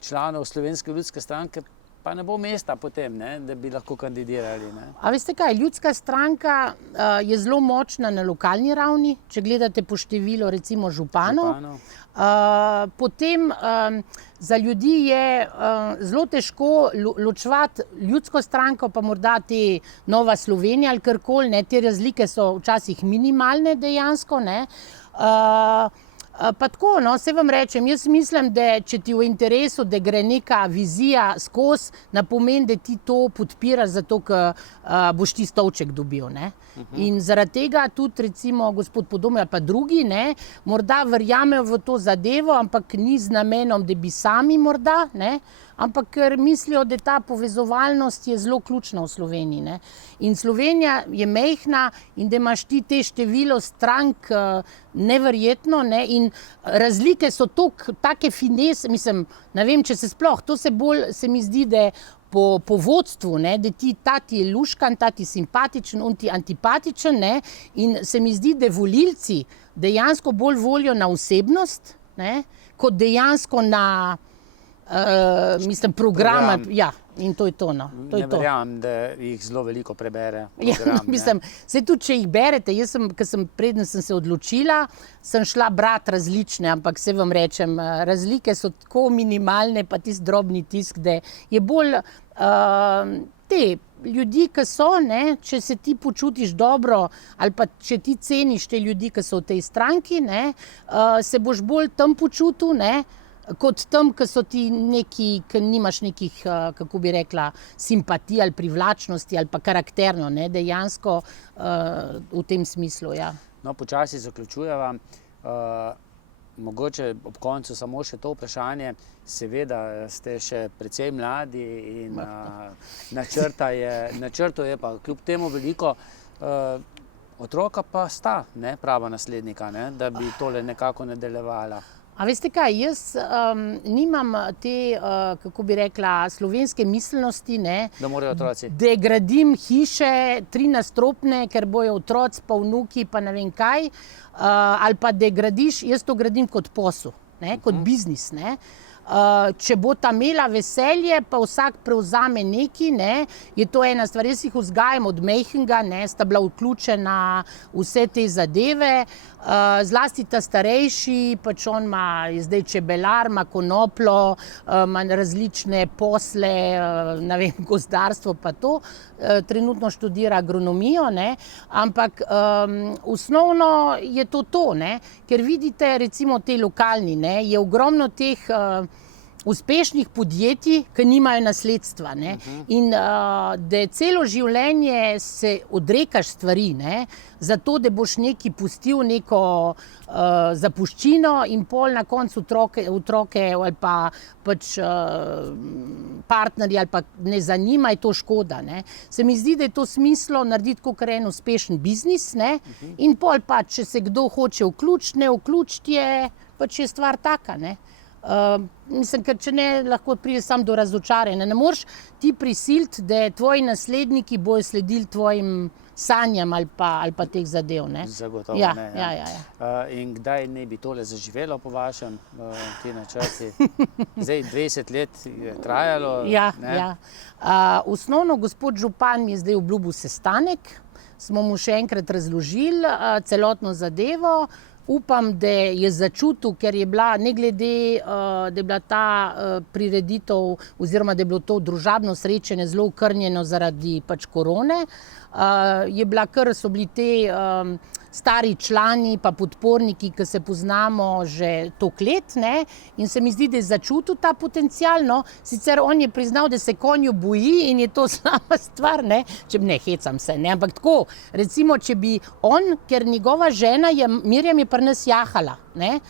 članov Slovenske ljudske stranke, pa ne bo mesta potem, ne, da bi lahko kandidirali. Ne. A veste kaj, ljudska stranka je zelo močna na lokalni ravni, če gledate po številu recimo županov. Potem za ljudi je zelo težko ločevati ljudsko stranko, pa morda te Nova Slovenija ali karkoli, ne, te razlike so včasih minimalne dejansko, ne. Pa tako, no, saj vam rečem, jaz mislim, da če ti v interesu, da gre neka vizija skozi, ne pomeni, da ti to podpiraš zato, ker boš ti stolček dobil, ne. In zaradi tega tudi recimo gospod Podobnik ali pa drugi, ne, morda verjamejo v to zadevo, ampak ni z namenom, da bi sami morda, ne, ampak ker mislijo, da ta povezovalnost je zelo ključna v Sloveniji, ne. In Slovenija je majhna in da imaš ti te število strank neverjetno, ne, in razlike so take finese, mislim, ne vem, če se sploh, to se bolj, se mi zdi, da po vodstvu, ne, da ta ti je luškan, ta ti simpatičen, on ti antipatičen, ne, in se mi zdi, da volilci dejansko bolj volijo na osebnost, ne, kot dejansko na mislim, programa, ja, in to je to, no. Ne verjamem, da jih zelo veliko prebere program, ja, mislim, saj tudi, če jih berete, jaz sem, preden sem se odločila, sem šla brati različne, ampak se vam rečem, razlike so tako minimalne, pa tisti drobni tisk, da je bolj te ljudi, ki so, ne, če se ti počutiš dobro, ali pa če ti ceniš te ljudi, ki so v tej stranki, ne, se boš bolj tam počutil, ne, kot tam, ki so ti neki, ki nimaš nekih, kako bi rekla, simpatij ali privlačnosti ali pa karakterno, ne, dejansko v tem smislu, ja. No, počasi zaključujeva. Mogoče ob koncu samo še to vprašanje. Seveda ste še precej mladi in načrtov je pa kljub temu veliko. Otroka pa sta, ne, prava naslednika, ne, da bi tole nekako nadaljevala. A veste kaj, jaz nimam te, kako bi rekla, slovenske miselnosti, ne, da morajo otroci, da gradim hiše 13-stropne, ker bojo otroci pa vnuki pa ne vem kaj, ali pa da gradiš, jaz to gradim kot posel, ne, kot biznis, ne. Če bo ta imela veselje, pa vsak prevzame neki, ne, je to ena stvar. Jaz jih vzgajam od majhnega, ne, sta bila vključena vse te zadeve, zlasti ta starejši, pač on je zdaj čebelar, ima konoplo, ima različne posle, ne vem, gozdarstvo pa to, trenutno študira agronomijo, ne, ampak osnovno je to, ne, ker vidite, recimo te lokalni, ne, je ogromno teh uspešnih podjetij, ki nimajo nasledstva, ne, in da celo življenje se odrekaš stvari, ne, zato, da boš neki pustil neko zapuščino in pol na koncu otroke ali pa pač partnerji ali pa ne zanima, je to škoda, ne. Se mi zdi, da je to smislo narediti kakor en uspešen biznis, ne, in pol pa, če se kdo hoče vključiti, ne vključiti, pač je stvar taka, ne. Mislim, ker če ne, lahko pride samo do razočaranja. Ne moreš ti prisiliti, da tvoji nasledniki bojo sledili tvojim sanjam ali pa teh zadev, ne. Zagotovo ja, ne. Ja. In kdaj naj bi tole zaživelo po vašem, ti načrti? Zdaj 20 let je trajalo. Ja, ne? ja. Osnovno gospod župan mi je zdaj obljubil sestanek, smo mu še enkrat razložili celotno zadevo. Upam, da je začutil, ker je bila, ne glede, da je bila ta prireditev oziroma da je bilo to družabno srečanje zelo okrnjeno zaradi pač korone, so bili te stari člani pa podporniki, ki se poznamo že toliko let, ne, in se mi zdi, da je začutil ta potencial, no, sicer on je priznal, da se konju boji in je to slaba stvar, ne, ne hecam se, ne, ampak tako, recimo, če bi on, ker njegova žena je, Mirjam je pri nas jahala, ne,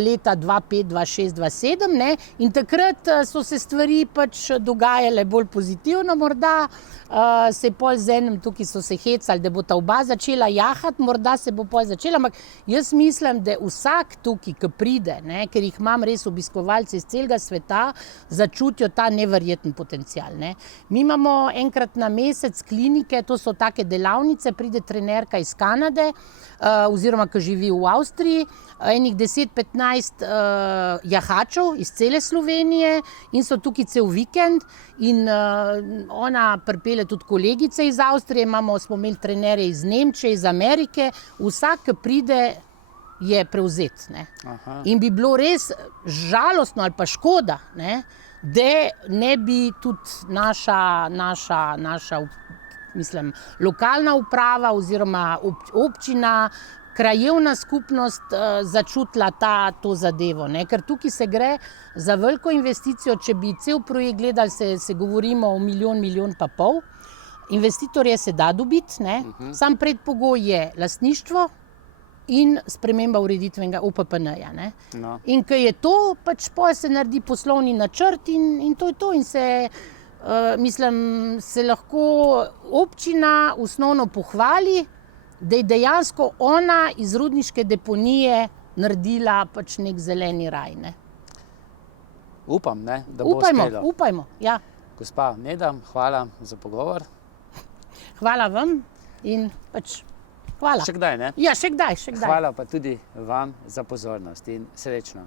leta 2005, 2006, 2007, ne, in takrat so se stvari pač dogajale bolj pozitivno morda, se je pol z enim, tukaj so se hecali, da bo ta oba začela jahati, morda se bo pol začela, ampak jaz mislim, da vsak tukaj, ki pride, ne, ker jih imam res obiskovalce iz celega sveta, začutijo ta neverjeten potencial, ne. Mi imamo enkrat na mesec klinike, to so take delavnice, pride trenerka iz Kanade, oziroma, ki živi v Avstriji, enih 10-15 jahačev iz cele Slovenije in so tukaj cel vikend in ona pripelje tudi kolegice iz Avstrije, smo imeli trenerje iz Nemčije, iz Amerike, vsak, ki pride, je prevzet, ne. In bi bilo res žalostno ali pa škoda, ne, da ne bi tudi naša mislim, lokalna uprava oziroma občina, krajevna skupnost začutila to zadevo, ne? Ker tukaj se gre za veliko investicijo, če bi cel projekt gledali, se govorimo o milijon pa pol. Investitorje se da dobiti, ne? Sam predpogoj je lastništvo in sprememba ureditvenega OPPN-ja, ne? No. In ko je to, pač potem se naredi poslovni načrt in to je to in se mislim, se lahko občina osnovno pohvali, da je dejansko ona iz rudniške deponije naredila pač nek zeleni raj, ne. Upam, ne, da bo uspelo. Upajmo, ja. Gospa Neda, hvala za pogovor. Hvala vam in pač hvala. Še kdaj, ne? Ja, še kdaj. Hvala pa tudi vam za pozornost in srečno.